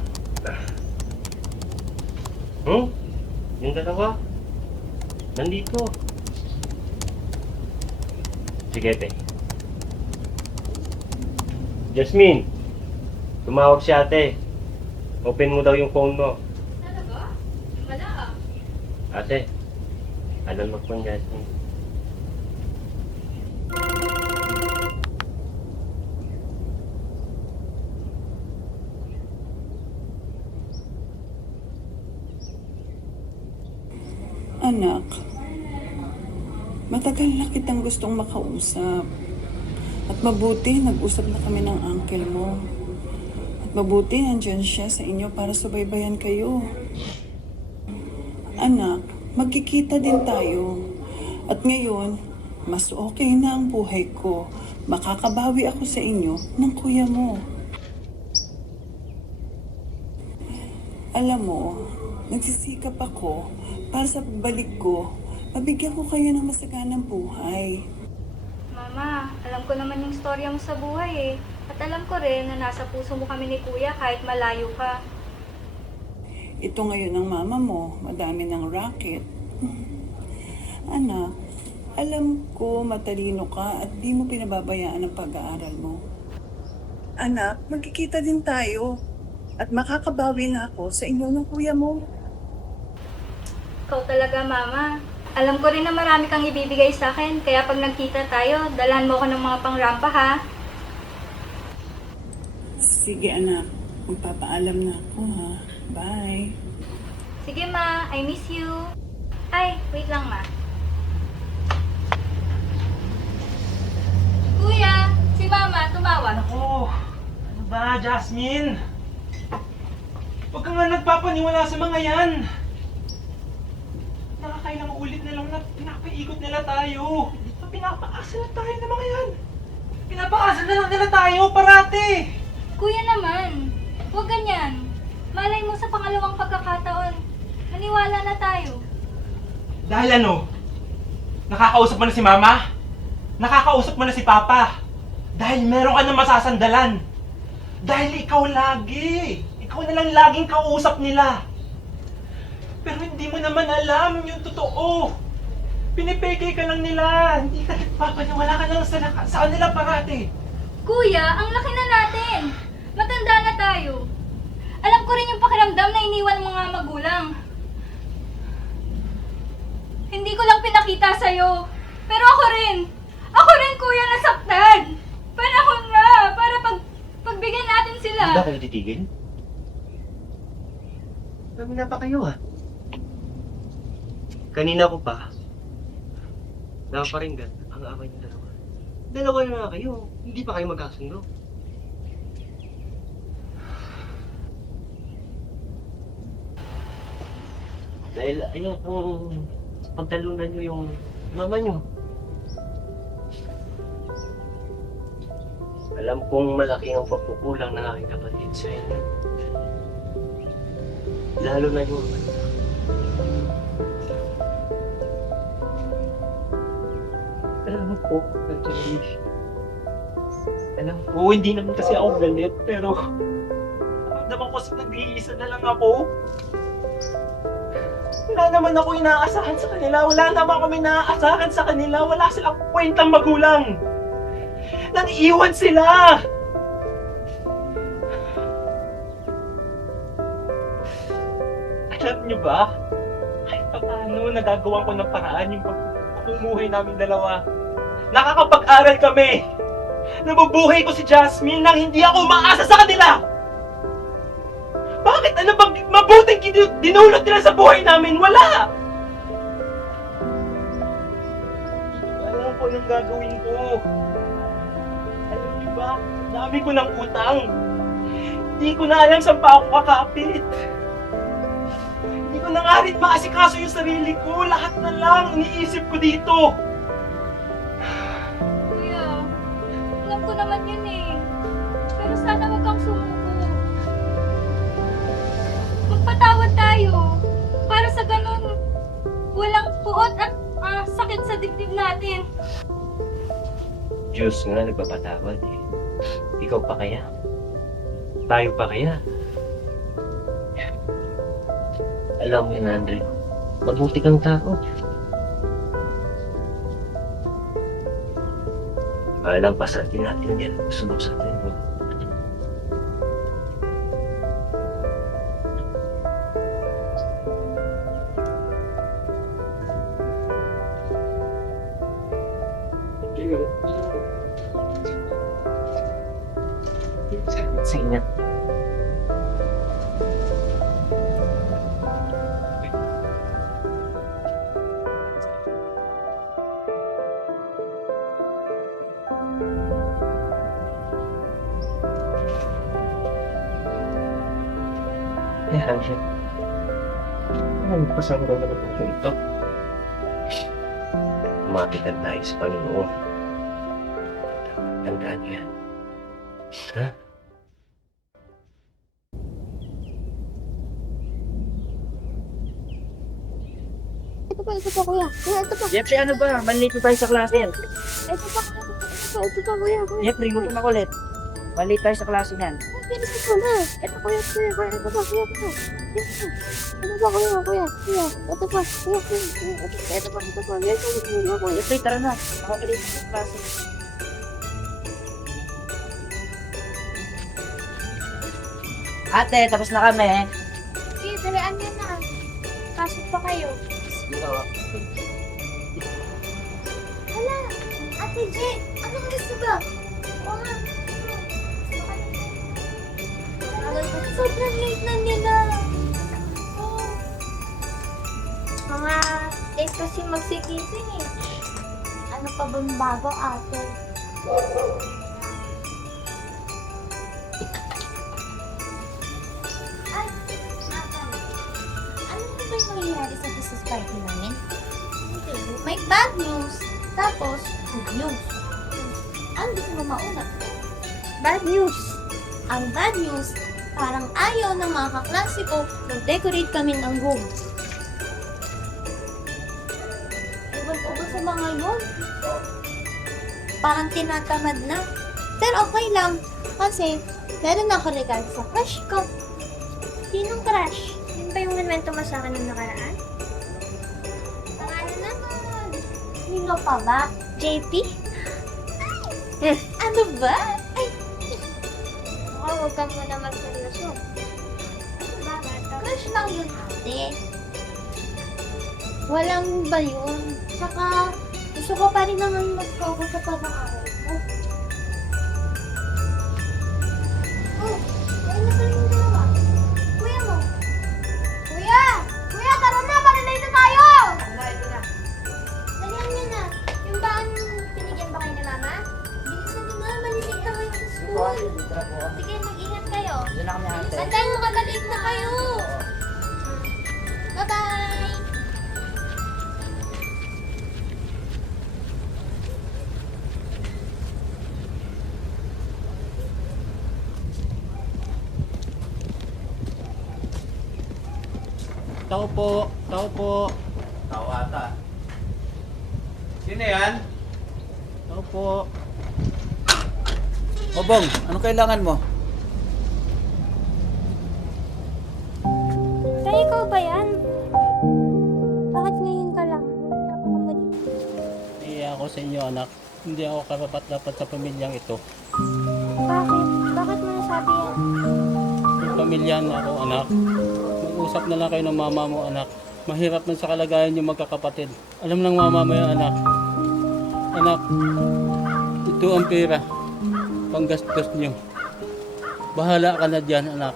Yung dalawa? Nandito. Sige, te. Jasmine, tumawag si ate. Open mo daw yung phone mo. Talaga? Wala. Ate, alam mo kung Jasmine. Anak, matagal na kitang gustong makausap. At mabuti, nag-usap na kami ng uncle mo. At mabuti, nandyan siya sa inyo para subaybayan kayo. Anak, magkikita din tayo. At ngayon, mas okay na ang buhay ko. Makakabawi ako sa inyo ng kuya mo. Alam mo, nagsisikap ako para sa pagbalik ko, mabigyan ko kayo ng masaganang buhay. Mama, alam ko naman yung storya mo sa buhay eh. At alam ko rin na nasa puso mo kami ni Kuya kahit malayo ka. Ito ngayon ang mama mo, madami ng racket. Anak, alam ko matalino ka at di mo pinababayaan ang pag-aaral mo. Anak, magkikita din tayo. At makakabawi na ako sa inyo ng kuya mo. Ikaw talaga, Mama. Alam ko rin na marami kang ibibigay sa akin, kaya pag nagkita tayo, dalhan mo ko ng mga pangrampa, ha? Sige anak, magpapaalam na ako ha. Bye. Sige, Ma. I miss you. Ay, wait lang, Ma. Kuya, si Mama tumawag. Ako, ano ba, Jasmine? Huwag ka nga nagpapaniwala sa mga yan. Nakakailang ulit na lang na pinapaikot nila tayo. Pinapaasa na tayo ng mga yan. Pinapaasa na lang nila tayo parati. Kuya naman, huwag ganyan. Malay mo sa pangalawang pagkakataon. Maniwala na tayo. Dahil ano? Nakakausap mo na si Mama? Nakakausap mo na si Papa? Dahil meron ka na masasandalan. Dahil ikaw lagi. Ikaw na lang laging kausap nila. Pero hindi mo naman alam yung totoo. Pinipeke ka lang nila. Hindi ka nagpapaniwala ka lang sa kanila parati. Kuya, ang laki na natin. Matanda na tayo. Alam ko rin yung pakiramdam na iniwan ng mga magulang. Hindi ko lang pinakita sa'yo. Pero ako rin kuya nasaktan. Panahon na para pagbigyan natin sila. Hindi ba kayo titigil? Mamina pa kayo ah. Kanina ko pa, naparinggan ang away ng dalawa. Dalawa na nga kayo, hindi pa kayo magkasundo. Dahil ayaw kong pagtalunan nyo yung mama nyo. Alam kong malaki ang pagkukulang ng aking kapatid sa inyo. Lalo na yung alam mo po, Angeline. Alam ko, hindi naman kasi ako galit, pero naman ko sa nag-iisa na lang ako. Wala naman ako inaasahan sa kanila. Wala naman kami naaasahan sa kanila. Wala silang kwentang magulang. Nang-iwan sila! Alam niyo ba? Kahit pa paano, nagagawa ko ng paraan yung pagmumuhay namin dalawa. Nakakapag-aral kami! Nabubuhay ko si Jasmine nang hindi ako umaasa sa kanila! Bakit? Ano bang mabuting dinulot nila sa buhay namin? Wala! Alam ko yung gagawin ko. Alam niyo ba? Dami ko ng utang. Hindi ko na alam saan pa ako kakapit. Hindi ko na nga rin maasikaso yung sarili ko. Lahat na lang iniisip ko dito. Kuya, alam ko naman yun eh. Pero sana wag kang sumuko. Magpatawad tayo. Para sa ganun, walang puot at sakit sa dibdib natin. Diyos nga nagpapatawad eh. Ikaw pa kaya? Tayo pa kaya? Alam mo yun, Andre. Mabuti kang tao. Alam pa sa atin natin yan. Sunod sa atin. Sige. Pasang ko na po ito. Umakitan tayo sa Panginoon. Tandaan niyo yan. Ha? Ito pa kuya. Kuya, ito pa. Jeffrey, ano ba? Manlito tayo sa klase yan. Ito pa kuya. Jeffrey, gusto mo ulit. Manlito tayo sa klase yan. Bilisan ko na. Ito kuya. Ito pa kuya. Ito pa kuya. Ito pa. Jeffrey, tara na. Makakilit sa klase. Ate, tapos na kami. Sige, dalian nyo na. Pasok pa kayo. Hala, Ate J, anong gusto ba? Sobrang late na nila. Mga late kasi magsigising eh. Ano pa bang bago, ate? Ay, Nathan. Ano na ba yung nangyayari sa business party namin? May bad news, tapos good news. Ano gusto mo mauna? Bad news. Ang bad news, parang ayaw ng mga kaklase ko mag-decorate kami ng room. Ewan ko ba sa mga yun? Parang tinatamad na. Pero okay lang, kasi meron ako regalo sa crush ko. Sinong crush? Yun ba yung invento mo sa akin ng nakaraan? Pangalan naman. Sino pa ba? JP? Ano ba? Ay! Huwag ka muna magseryoso. Crush lang yun, ate. Walang ba yun? Saka, gusto ko pa rin naman mag-focus sa pag-aaral ko. Oh, ayun na pala yung dalawa. Kuya mo. Kuya! Kuya, tara na! Marinay na tayo! Ito na. Dalihan niyo na. Yung baan pinigyan ba kayo ni Mama? Bilisan niyo na. Malilit na kayo sa school. Sige, mag-ingat kayo. Doon na kami ate. Tandaan mo, maliit na kayo. Bye-bye! Tao po. Tao ata. Sino yan? Tao po. Bong, ano kailangan mo? Kaya ikaw ba yan? Bakit ngayon ka lang? Napakamali. Iya ako sa inyo, anak. Hindi ako karapat-dapat sa pamilyang ito. Bakit? Bakit mo nasabi yan? May pamilya na ako, anak. Mag-usap na lang kayo ng mama mo, anak. Mahirap man sa kalagayan yung magkakapatid. Alam ng mama mo yan, anak. Anak, ito ang pera. Panggastos nyo. Bahala ka na dyan, anak.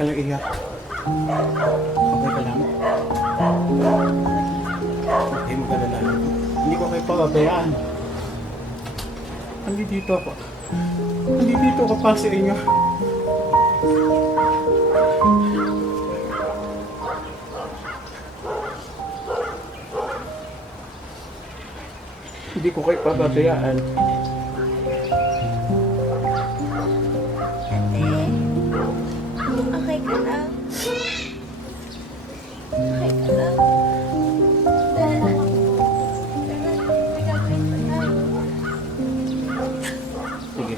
kayong iyak. Okay ka lang? Okay, mag-alala. Hindi ko kayo pababayaan. Nandito ako. Nandito ako para sa inyo. Hindi ko kayo pababayaan. Okay ka lang. Okay ka lang. Dahil may gagawin pa tayo. Sige.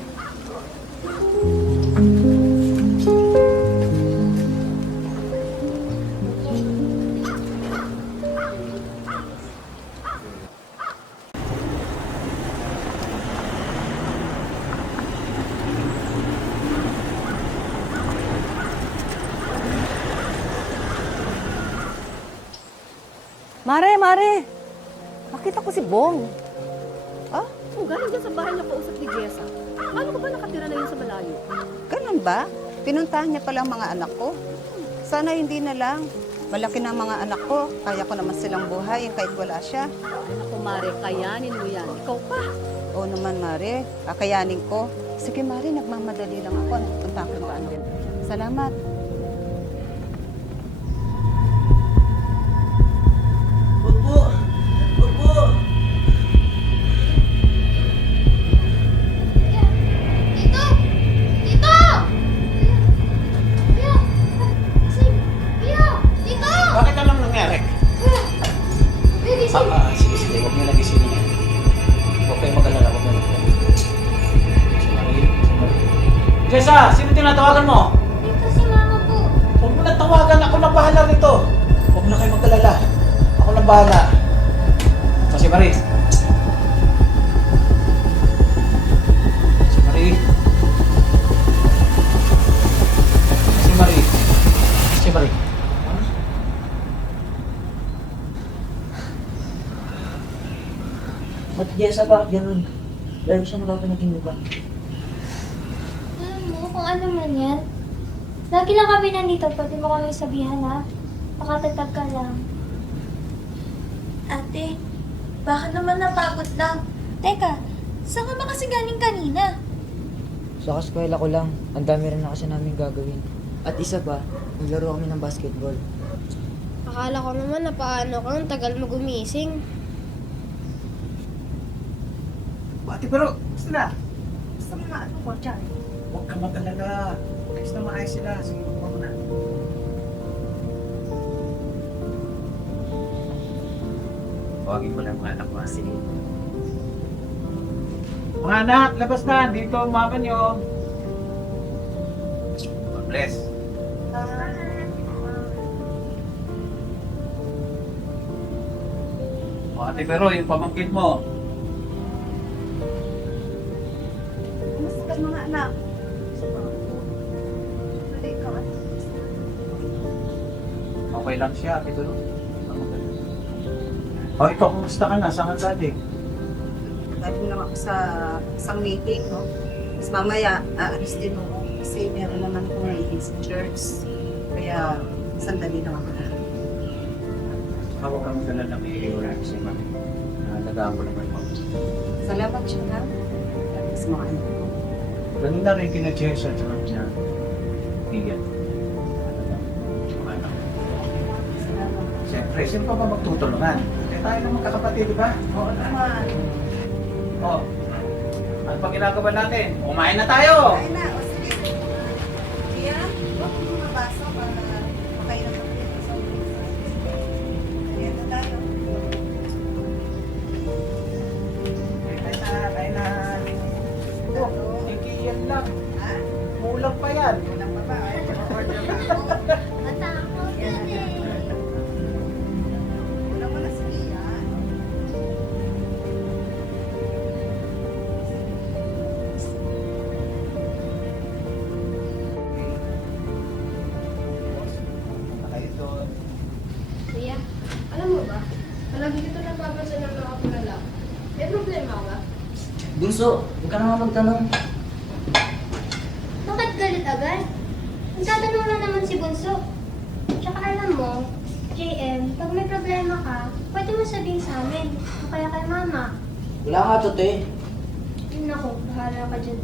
Mare, Mare! Nakita ko si Bong. Ah? Kung galing dyan sa bahay niya kausap ni Jessa, paano ko ba nakatira na yun sa malayo? Ganun ba? Pinuntahan niya pala ang mga anak ko. Sana hindi na lang. Malaki na ang mga anak ko. Kaya ko naman silang buhayin kahit wala siya. Ako, Mare, kayanin mo yan. Ikaw pa. Oo naman, Mare. Kakayanin ko. Sige, Mare, nagmamadali lang ako. Nagpunta ko pa ano. Salamat. Dito! Dito! Kuya! Kuya! Dito! Bakit anong nangyari? Kuya, gising! Sige, sige. Huwag niyo nagising niya. Huwag kayong mag-alala. Huwag niyo Jessa, sino tinatawagan mo? Dito si mama po. Huwag mo na tawagan. Ako na bahala rito. Huwag na kayo mag-alala. Ako na bahala. O, si Marie. Si Marie. Si Marie. Si Marie. Ba't Jessa ba? Ganun. Dahil siya nakapanaginip ba? Alam mo, kung ano man yan. Lagi lang kami nandito, pwede mo kami sabihan ha. Makatatag ka lang. Ate, baka naman napagod lang. Teka, saan ka ba kasi galing kanina? Sa kaskwela ko lang, ang dami rin na kasi namin gagawin. At isa pa, naglaro kami ng basketball. Akala ko naman na paano kang tagal mo gumising. Ate, pero gusto na. Basta mga ano ko dyan. Huwag ka mag-alala. Ayos na maayos sila. Sumunod mo na. Tawagin ko lang mga anak mo. Sige. Mga anak, labas na. Dito ang mama nyo. God bless. O, ate, pero yung pamangkin mo, Kumusta ka mga anak? okay lang siya, ate Tulong. O, ikaw, kumusta ka na? Saan ka galing? Galing lang ako sa isang meeting, no? Tapos mamaya, aalis din ako. Kasi meron naman akong meeting sa church. Kaya, sandali lang ako na. Hawak kang dala ng i-iura kasi mami. Nalagaan ko naman mo. Salamat siya na. Salamat sa mga anak ko. Ganun na rin kina Jessa at saka niya. Iyan. Siyempre, sino pa ba magtutulungan? Kaya tayo naman kakapatid, di ba? Oo naman. O, ano pa ginagawa natin? Kumain na tayo! Ay na, o sige. Kaya, huwag mo mabasa para makailan ka rin sa kaya na tayo. Ay na. Oh, ikiyan lang. Ha? Kulang pa yan. Walang baba. Matakot yan eh. Wala mo na sige, ha? Kayo doon. Kuya, alam mo ba? Palagi dito napapansin ng mga kilala. May problema ka? Bunso, huwag ka naman magtanong. Bakit galit agad? Ang tatanong lang naman si seryoso. Tsaka alam mo, JM, pag may problema ka, pwede mo sabihin sa amin. O kaya kay mama. Wala nga to, te. Naku, bahala ka dyan.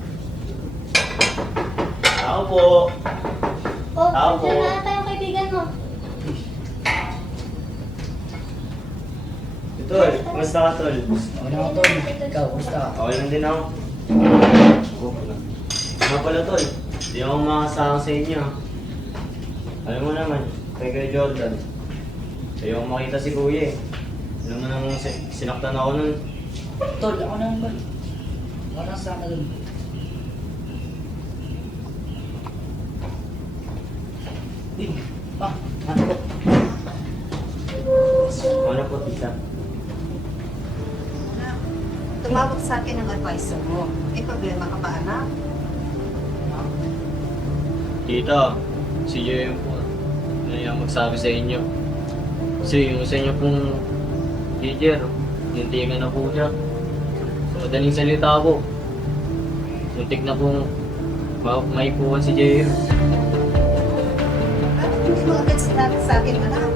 Ako po. Oh, Tao po. dyan na tayo kaibigan mo. Tol, kumusta ka, Tol? Okay na ako, tol. Ikaw, kumusta ka? Okay lang din ako. Nga pala, Tol. Hindi ako makasama sa inyo. Alam mo naman, kay Kuya Jordan. Ayaw ko makita si Kuya eh. Alam mo nang sinaktan ako nun. Tol, ako naman ba? Ako na sana dun. Uy, ano ko? Ano po, tita? Tumawag sa akin ang advisor mo. May problema ka ba, anak? Tita, si Joy po na yung magsabi sa inyo. Kasi yung sa inyo pong teacher, nintingan na po siya. So, madaling salita po. Muntik na pong maipuan si Joy. Bakit hindi mo agad sinabi sa akin, anak?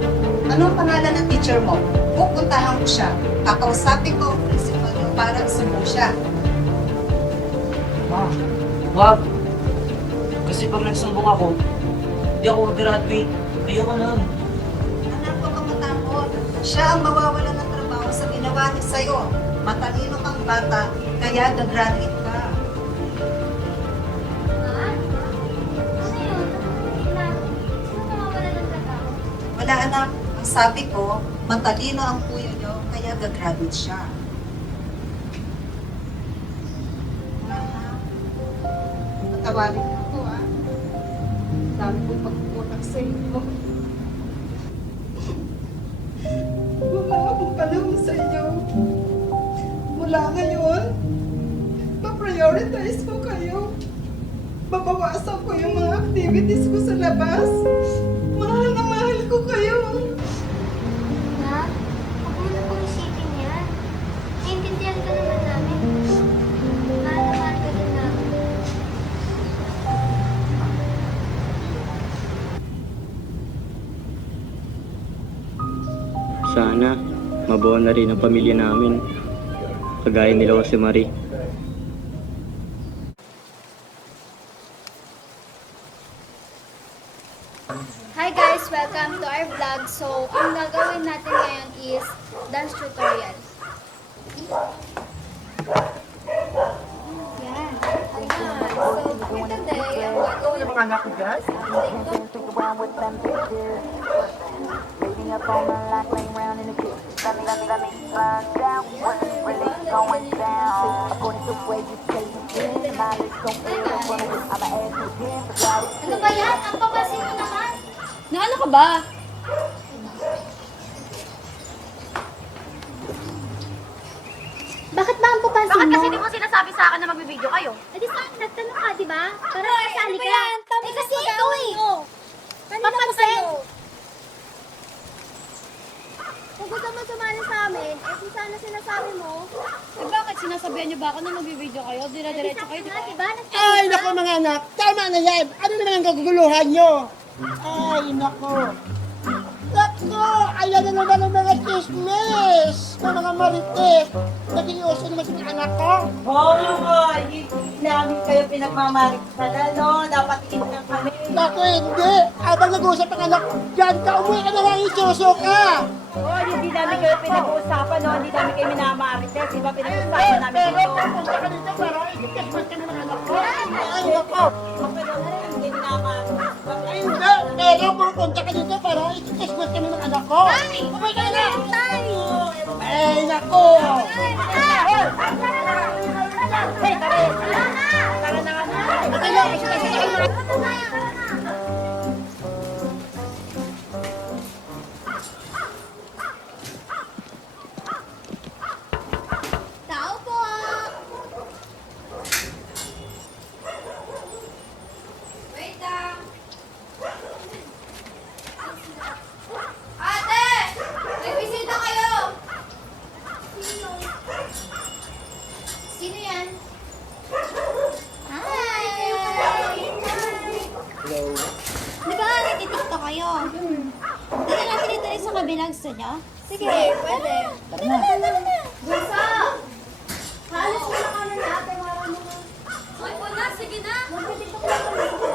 Ano ang pangalan ng teacher mo? Pupuntahan ko siya. Kakausapin ko ang principal niyo para isumbong siya. Ma, wag. Kasi pag nagsumbong ako, hindi ako graduate. Ayoko na. Anak, huwag kang matakot. Siya ang mawawalan ng trabaho sa ginawa niya sa'yo. Matalino kang bata, kaya gagraduate ka. Ha? Ano yun? Na, sino mawawala ng trabaho? Wala, anak. Ang sabi ko, matalino ang kuya niyo, kaya gagraduate siya. Patawarin mo ako, ah. Dami kong pagkukulang sa inyo. Wala akong panahon sa inyo. Mula ngayon, pa-prioritize ko kayo. Babawasan ko yung mga activities ko sa labas. Mahal na mahal ko kayo. Na, huwag mo na pong isipin yan. Naiintindihan ka naman namin. Mahal na mahal ka din namin. Sana mabuo na rin ang pamilya namin. Kagaya nila si Marie. Hi guys! Welcome to our vlog. So, ang gagawin natin ngayon is dance tutorial. Yan. Ayan. So, for today, ang gagawin Mga anak ko, guys. Ano ba yan? Ang papansin mo naman. Na ano ka ba? Bakit ba ang papansin Bakit mo? kasi di mo sinasabi sa akin na magbibideo kayo? Eh di saan nagtanong ka, di ba? Para kasali ka. Eh kasi ikaw eh. Papansin. Kung gusto mo sumali sa amin, eh kung sana sinasabi mo. Eh bakit sinasabihan niyo ba ako na magbibideo kayo? Dire-diretso kayo, di ba? Diba? Ay, naku mga anak. Tama na yan. Ano naman ang kaguguluhan nyo? Ay, naku. Naku, ayan na naman ang mga chismis. Mga marites. Naging uso naman sa anak ko. Oo nga, hindi namin kayo pinagmamariksalan, no? Dapat ikinig kami. Naku, hindi. Habang nag-uusap ang anak, dyan ka, umuwi ka na lang isuso ka. Oo, hindi namin kayo pinag-uusapan, no? Hindi namin kayo minamarites. Di ba pinag-uusapan namin Pero, dito? pupunta ka dito para ikikismas ka ng anak ko. Ay, naku. Pero hindi minamarites. Ay, hindi. Pero, pupunta ka dito para ikikismas ka ng anak ko. Umuwi ka na lang. Ay, naku. Hey, tara na nga. Okay lang, ikikismas ka ng anak ko. Tao po! Wait lang! Ate! May bisita kayo! Sino? Sino yan? Hi! Hi! kabilang gusto nyo? Sige, pwede. Tara na. Bunso! Halos mo na kami na ate, wala mo na. Ay, una, sige na.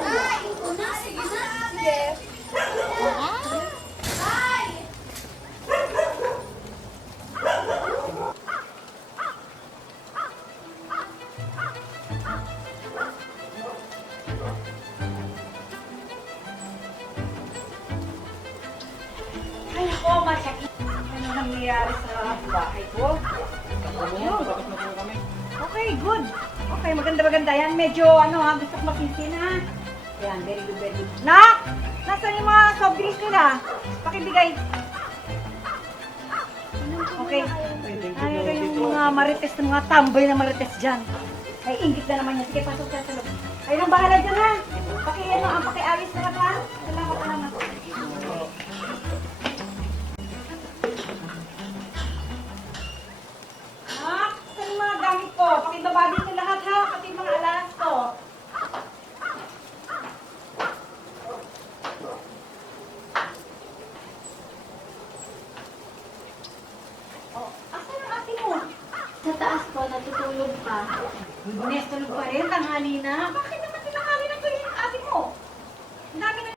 Ay! Una, sige na. Sige. Ay! Ay, ako, masakit. Ano nangyayari sa bahay ko? Okay, good. Okay, maganda yan. Medyo, gusto ko mapisin, ha? Yan, very good, very good. Nak! Nasaan yung mga soft drinks nila? Pakibigay. Okay. Ay, yung mga marites na mga tambay na marites dyan. Ay, ingit na naman yan. Sige, pasok dyan sa loob. Ay, nang bahala dyan, ha? Pakiayos na ka, ha? Salamat. Saan yung mga gamit ko? Pakibaba dito lahat, ha? Pati yung mga alahas ko. Asan ang ate mo? Sa taas po, natutulog pa. Lunes, tulog pa rin, tanghali na. Bakit naman tinanghali na tulog yung ate mo? Ang dami na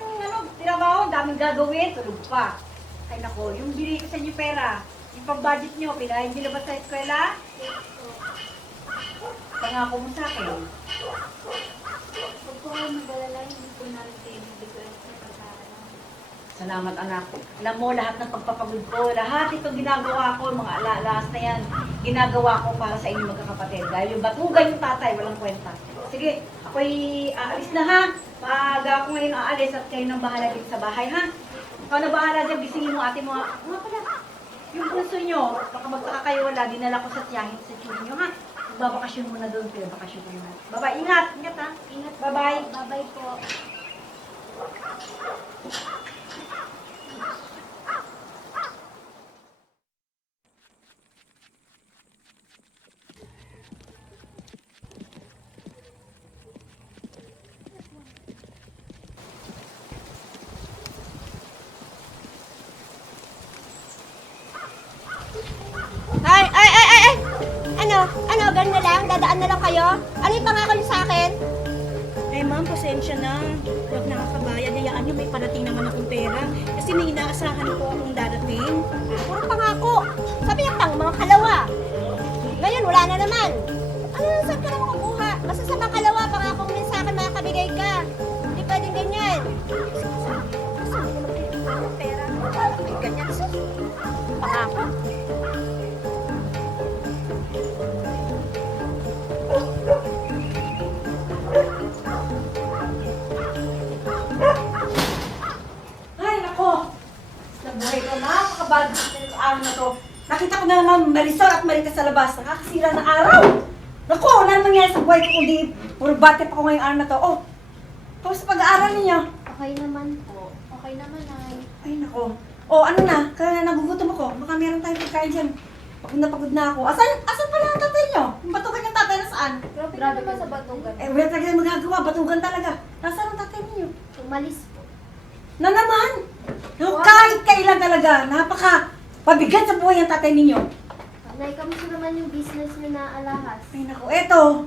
tinabaho, ang daming gagawin, tulog pa. Ay nako, yung bili ko sa inyo pera, yung pang-budget nyo, pinahin nyo na ba sa eskwela? Pangako mo sa akin. Huwag po kayo mag-alala, hindi po namin kayo bibigyan sa pag-aaral. Salamat anak. Alam mo, lahat ng pagpapagod ko, lahat itong ginagawa ko, mga alaas na yan, ginagawa ko para sa inyo magkakapatid. Dahil yung batugan yung tatay, walang kwenta. Sige, ako'y aalis na ha. Maaga ako ngayon aalis at kayo nang bahala dito sa bahay ha. Ikaw na bahala dyan, bisingin mo ate mo. Nga pala, yung puso nyo, baka magtaka kayo wala, dinala ko sa tiyahin sa children nyo ha. Magbabakasyon muna doon, pero bakasyon kayo na. Bye-bye, ingat ha. Ingat po. Bye-bye. Bye-bye po. Ay! Ano, ganun na lang? Dadaan na lang kayo? Ano yung pangako niyo sa akin? Ay ma'am, pasensya na. Huwag nakakabayad. Hayaan niyo may parating naman akong pera. Kasi may inaasahan po akong darating. Puro pangako. Sabi niya pang mga kalawa. Ngayon, wala na naman. Ano, saan ka naman kukuha? Basta sa mga kalawa, pangako mo rin sa akin, makakabigay ka. Hindi pwedeng ganyan. Sabi naman kayo ng pera. Ganyan, sus. Pangako. Ay, nako! Nabuhay ka, napakabad ng araw na to. Nakita ko na naman Marisol at Marites sa labas. Nakakasira ng araw. Nako, wala namang nangyari sa buhay ko kundi puro bate pa ko ngayong araw na to. Oh, kamusta pag-aaral ninyo? Okay naman po. Okay naman ay. Ay, nako. Oh, ano na? Kaya nagugutom ako. Baka meron tayong pagkain dyan. Pagod na ako. Asan pala ang tatay nyo? Yung batugan yung tatay nasaan? Grabe naman sa batugan. Eh, wala talaga magagawa. Batugan talaga. Nasaan ang tatay ninyo? Umalis po. Na naman! No, kahit kailan talaga, pabigat sa buhay ang tatay ninyo. Nay, kamusta naman yung business niyo na alahas? Ay naku, eto,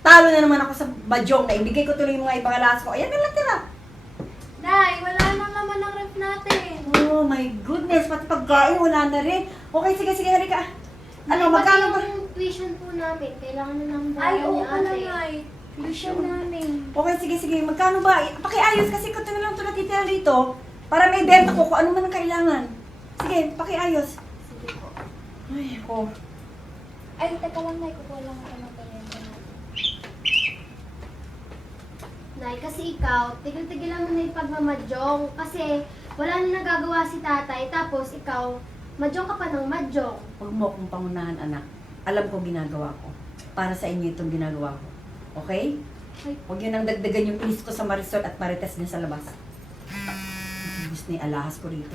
talo na naman ako sa badyong na ibigay ko tuloy yung mga ibang alas ko. Ayan na lang tira. Nay, wala nang laman ng ref natin. Oh my goodness, pati pagkain wala na rin. Okay, sige, halika. Ano, magkano ba? Yung tuition po namin, kailangan na namin Ay, bayaran oo ni pala, ate. Nay. Tuition namin. Okay, sige, magkano ba? Pakiayos kasi ko na lang ito natitira dito para may benta ko kung ano man ang kailangan. Sige, pakiayos. Sige po. Ay, ako. Ay, teka lang, Nay. Kukuha lang ako ng pariente natin. Nay, kasi ikaw, tigil-tigilan mo na yung pagmamadyong. Kasi wala na nagagawa si tatay, tapos ikaw, madyong ka pa ng madyong. Huwag mo akong pangunahan, anak. Alam ko ginagawa ko. Para sa inyo itong ginagawa ko. Okay? Huwag yun ang dagdagan yung inis ko sa Marisol at Marites niya sa labas. Gusto na yung alahas ko rito.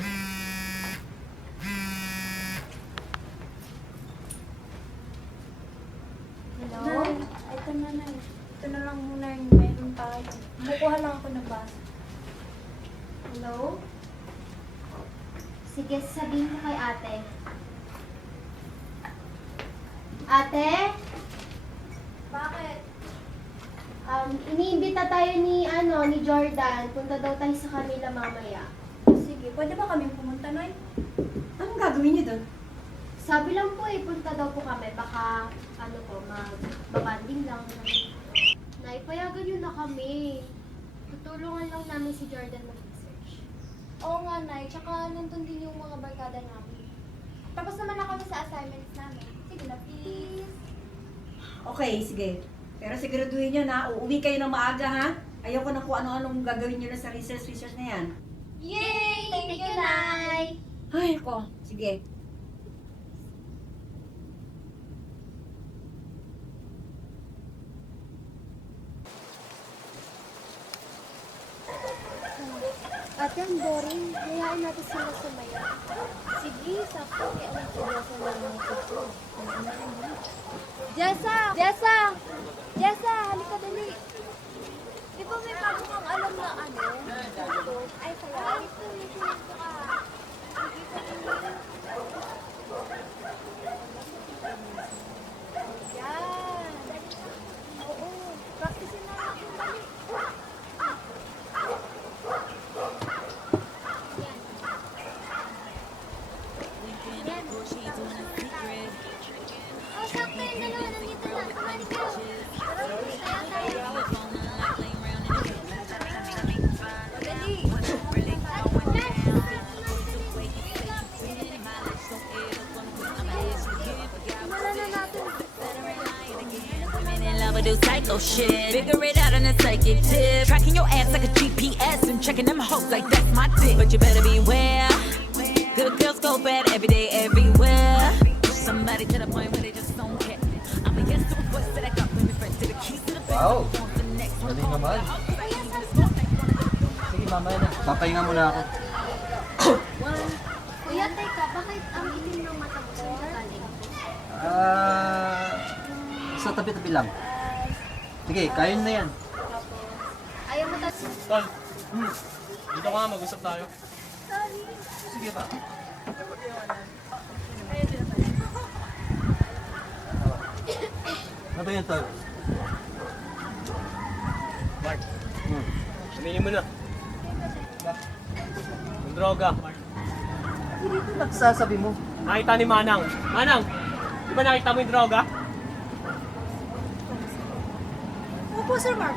Hello? Ito na, Nay. Ito na lang muna yung meron tayo. Kukuha lang ako ng basa. Hello? Sige, sabihin ko kay ate. Ate? Bakit? Iniimbita tayo ni Jordan. Punta daw tayo sa kanila mamaya. Sige, pwede ba kami pumunta, Nay? Anong gagawin niyo doon? Sabi lang po punta daw po kami. Baka, magbabanding lang. Nay, payagan yun na kami. Tutulungan lang namin si Jordan mag-research. Oo nga, Nay. Tsaka nandun din yung mga barkada namin. Tapos naman na kami sa assignments namin. Sige na, please. Okay, sige. Pero siguraduhin nyo na uuwi kayo ng maaga, ha? Ayoko na kung ano-anong gagawin nyo na sa research na yan. Yay! Thank you, Nay! Ay, ko. Sige. Ate, ang boring. Hayaan natin sila sumaya. Sige, sakto. Kaya alam ko Jessa na mga kuto. Jessa! Jessa! Jessa! Halika dali. Di ba may bago kang alam na kuto? Ay, kaya. Dito ka. Yan. Oo. Practice natin. Dali. Oh, sakto yung dalawa. Nandito na. Kumali kayo. Kaya tayo. Madali. Mala na natin. Do psycho shit. Figure it out on a psychic tip. Tracking your ass like a GPS and checking them hoes like that's my dick. But you better beware. Good girls go bad every day, everywhere. Somebody to the point where they just don't care. I'm a yes to a quest that I got when we first to the keys to the bank. Wow! Galing naman. Sige, mamaya na. Papahinga muna ako. Kuya, teka. Bakit ang itim ng mata mo? Saan ka galing? Sa tabi-tabi lang. Sige, kain na yan. Ayaw mo Tol, dito ka, mag-usap tayo. Sige pa. Ano ba yun, Tol? Mark, sabihin mo na. Yung droga, Mark. Hindi ko nagsasabi mo. Nakita ni Manang. Manang, di ba nakita mo yung droga? Opo, Sir Mark.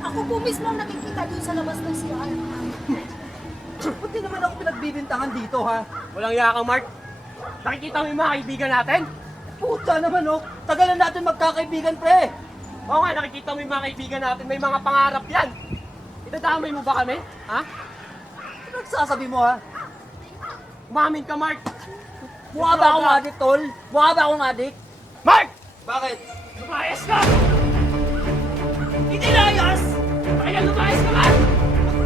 Ako po mismo ang nakikita dun sa labas ng CR. Ba't di naman ako pinagbibintangan dito, ha? Walang yakang, Mark. Nakikita mo yung mga kaibigan natin? Puta naman, oh. Tagalan natin magkakaibigan, pre. Oo nga, nakikita mo yung mga kaibigan natin. May mga pangarap yan. Itadamay mo ba kami? Ha? Ano nagsasabi mo, ha? Umamin ka, Mark. Mukha ba akong adik, Tol? Mukha ba akong adik? Mark! Bakit? Lumayas ka! Hindi layas! Kaya lumayas ka, Mark!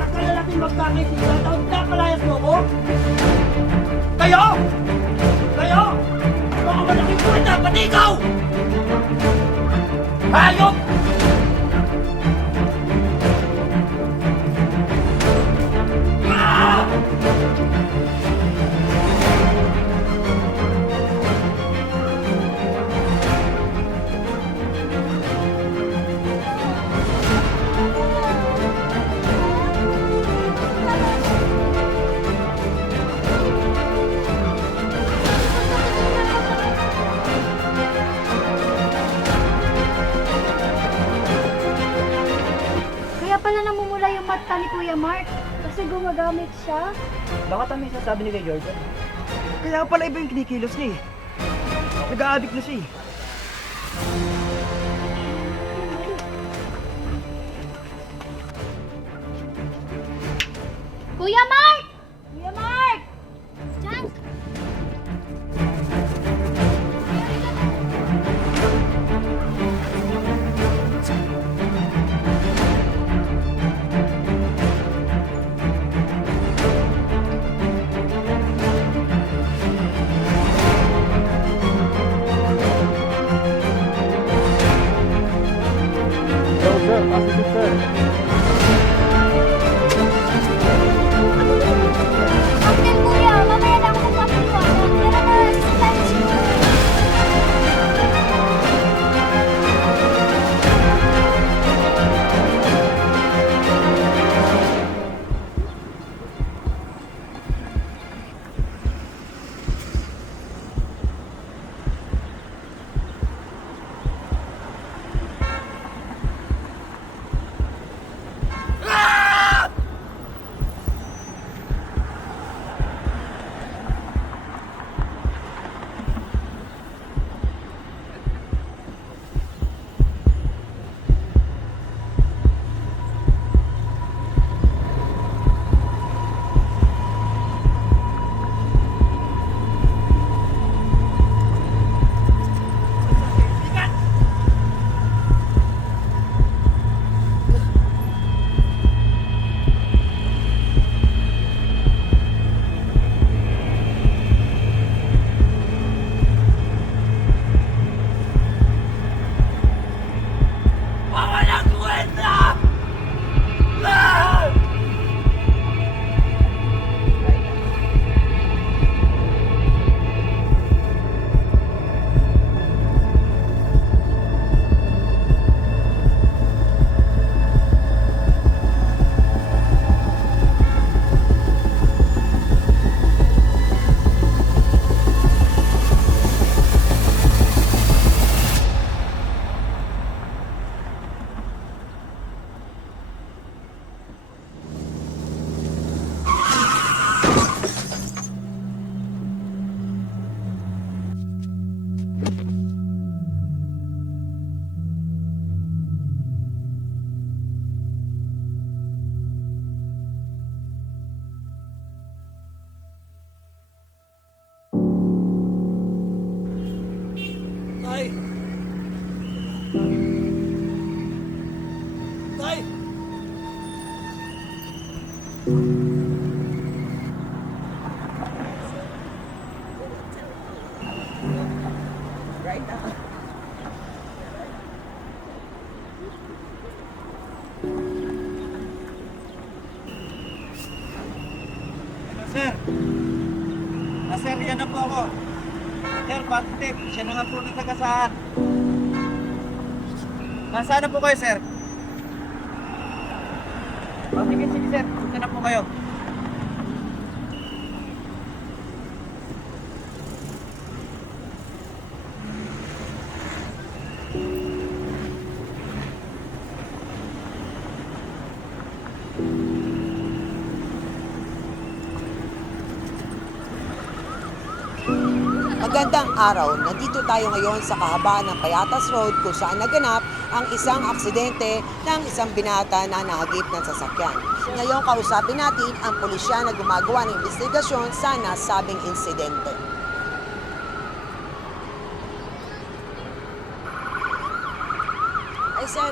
Akala natin magkakaibigan, tapos napalayas mo ko? Kayo! Kayo! Mga malaking puweta, pati ikaw! Hayop! Ah! Kaya pala namumula yung mata ni Kuya Mark. Kasi gumagamit siya. Baka tama yung sasabi ni kay Jordan. Kaya pala iba yung kinikilos niya eh. Nag-a-addict na siya eh. Kuya Mark! Kuya Mark! Diyan! Sir, positive, sir. Sir, yan na po ako. Sir, positive. Siya na nga po nagsagasaan. Nasaan na po kayo, sir? Sige, sir. Punta na po kayo. Magandang araw, nandito tayo ngayon sa kahabaan ng Payatas Road kung saan naganap ang isang aksidente ng isang binata na nahagip ng sasakyan. Ngayon kausapin natin ang pulisya na gumagawa ng investigasyon sa nasabing insidente. Ay sir,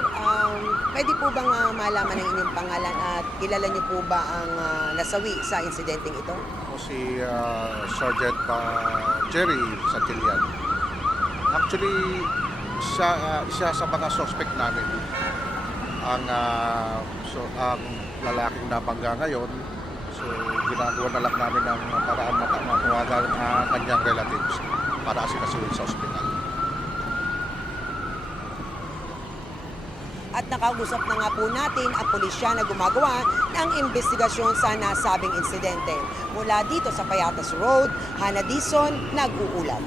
pwede po bang malaman ang inyong pangalan at kilala niyo po ba ang nasawi sa insidenteng ito? Ako si Sergeant Jerry Santillan. Actually, isa sa mga suspect namin ang lalaking nabangga ngayon. So, ginagawa na lang namin ng paraan matawagan ang kanyang relatives para asikasuhin sa ospital. At nakausap na nga po natin ang pulisya na gumagawa ng investigasyon sa nasabing insidente. Mula dito sa Payatas Road, Hannah Dizon, nag-uulat.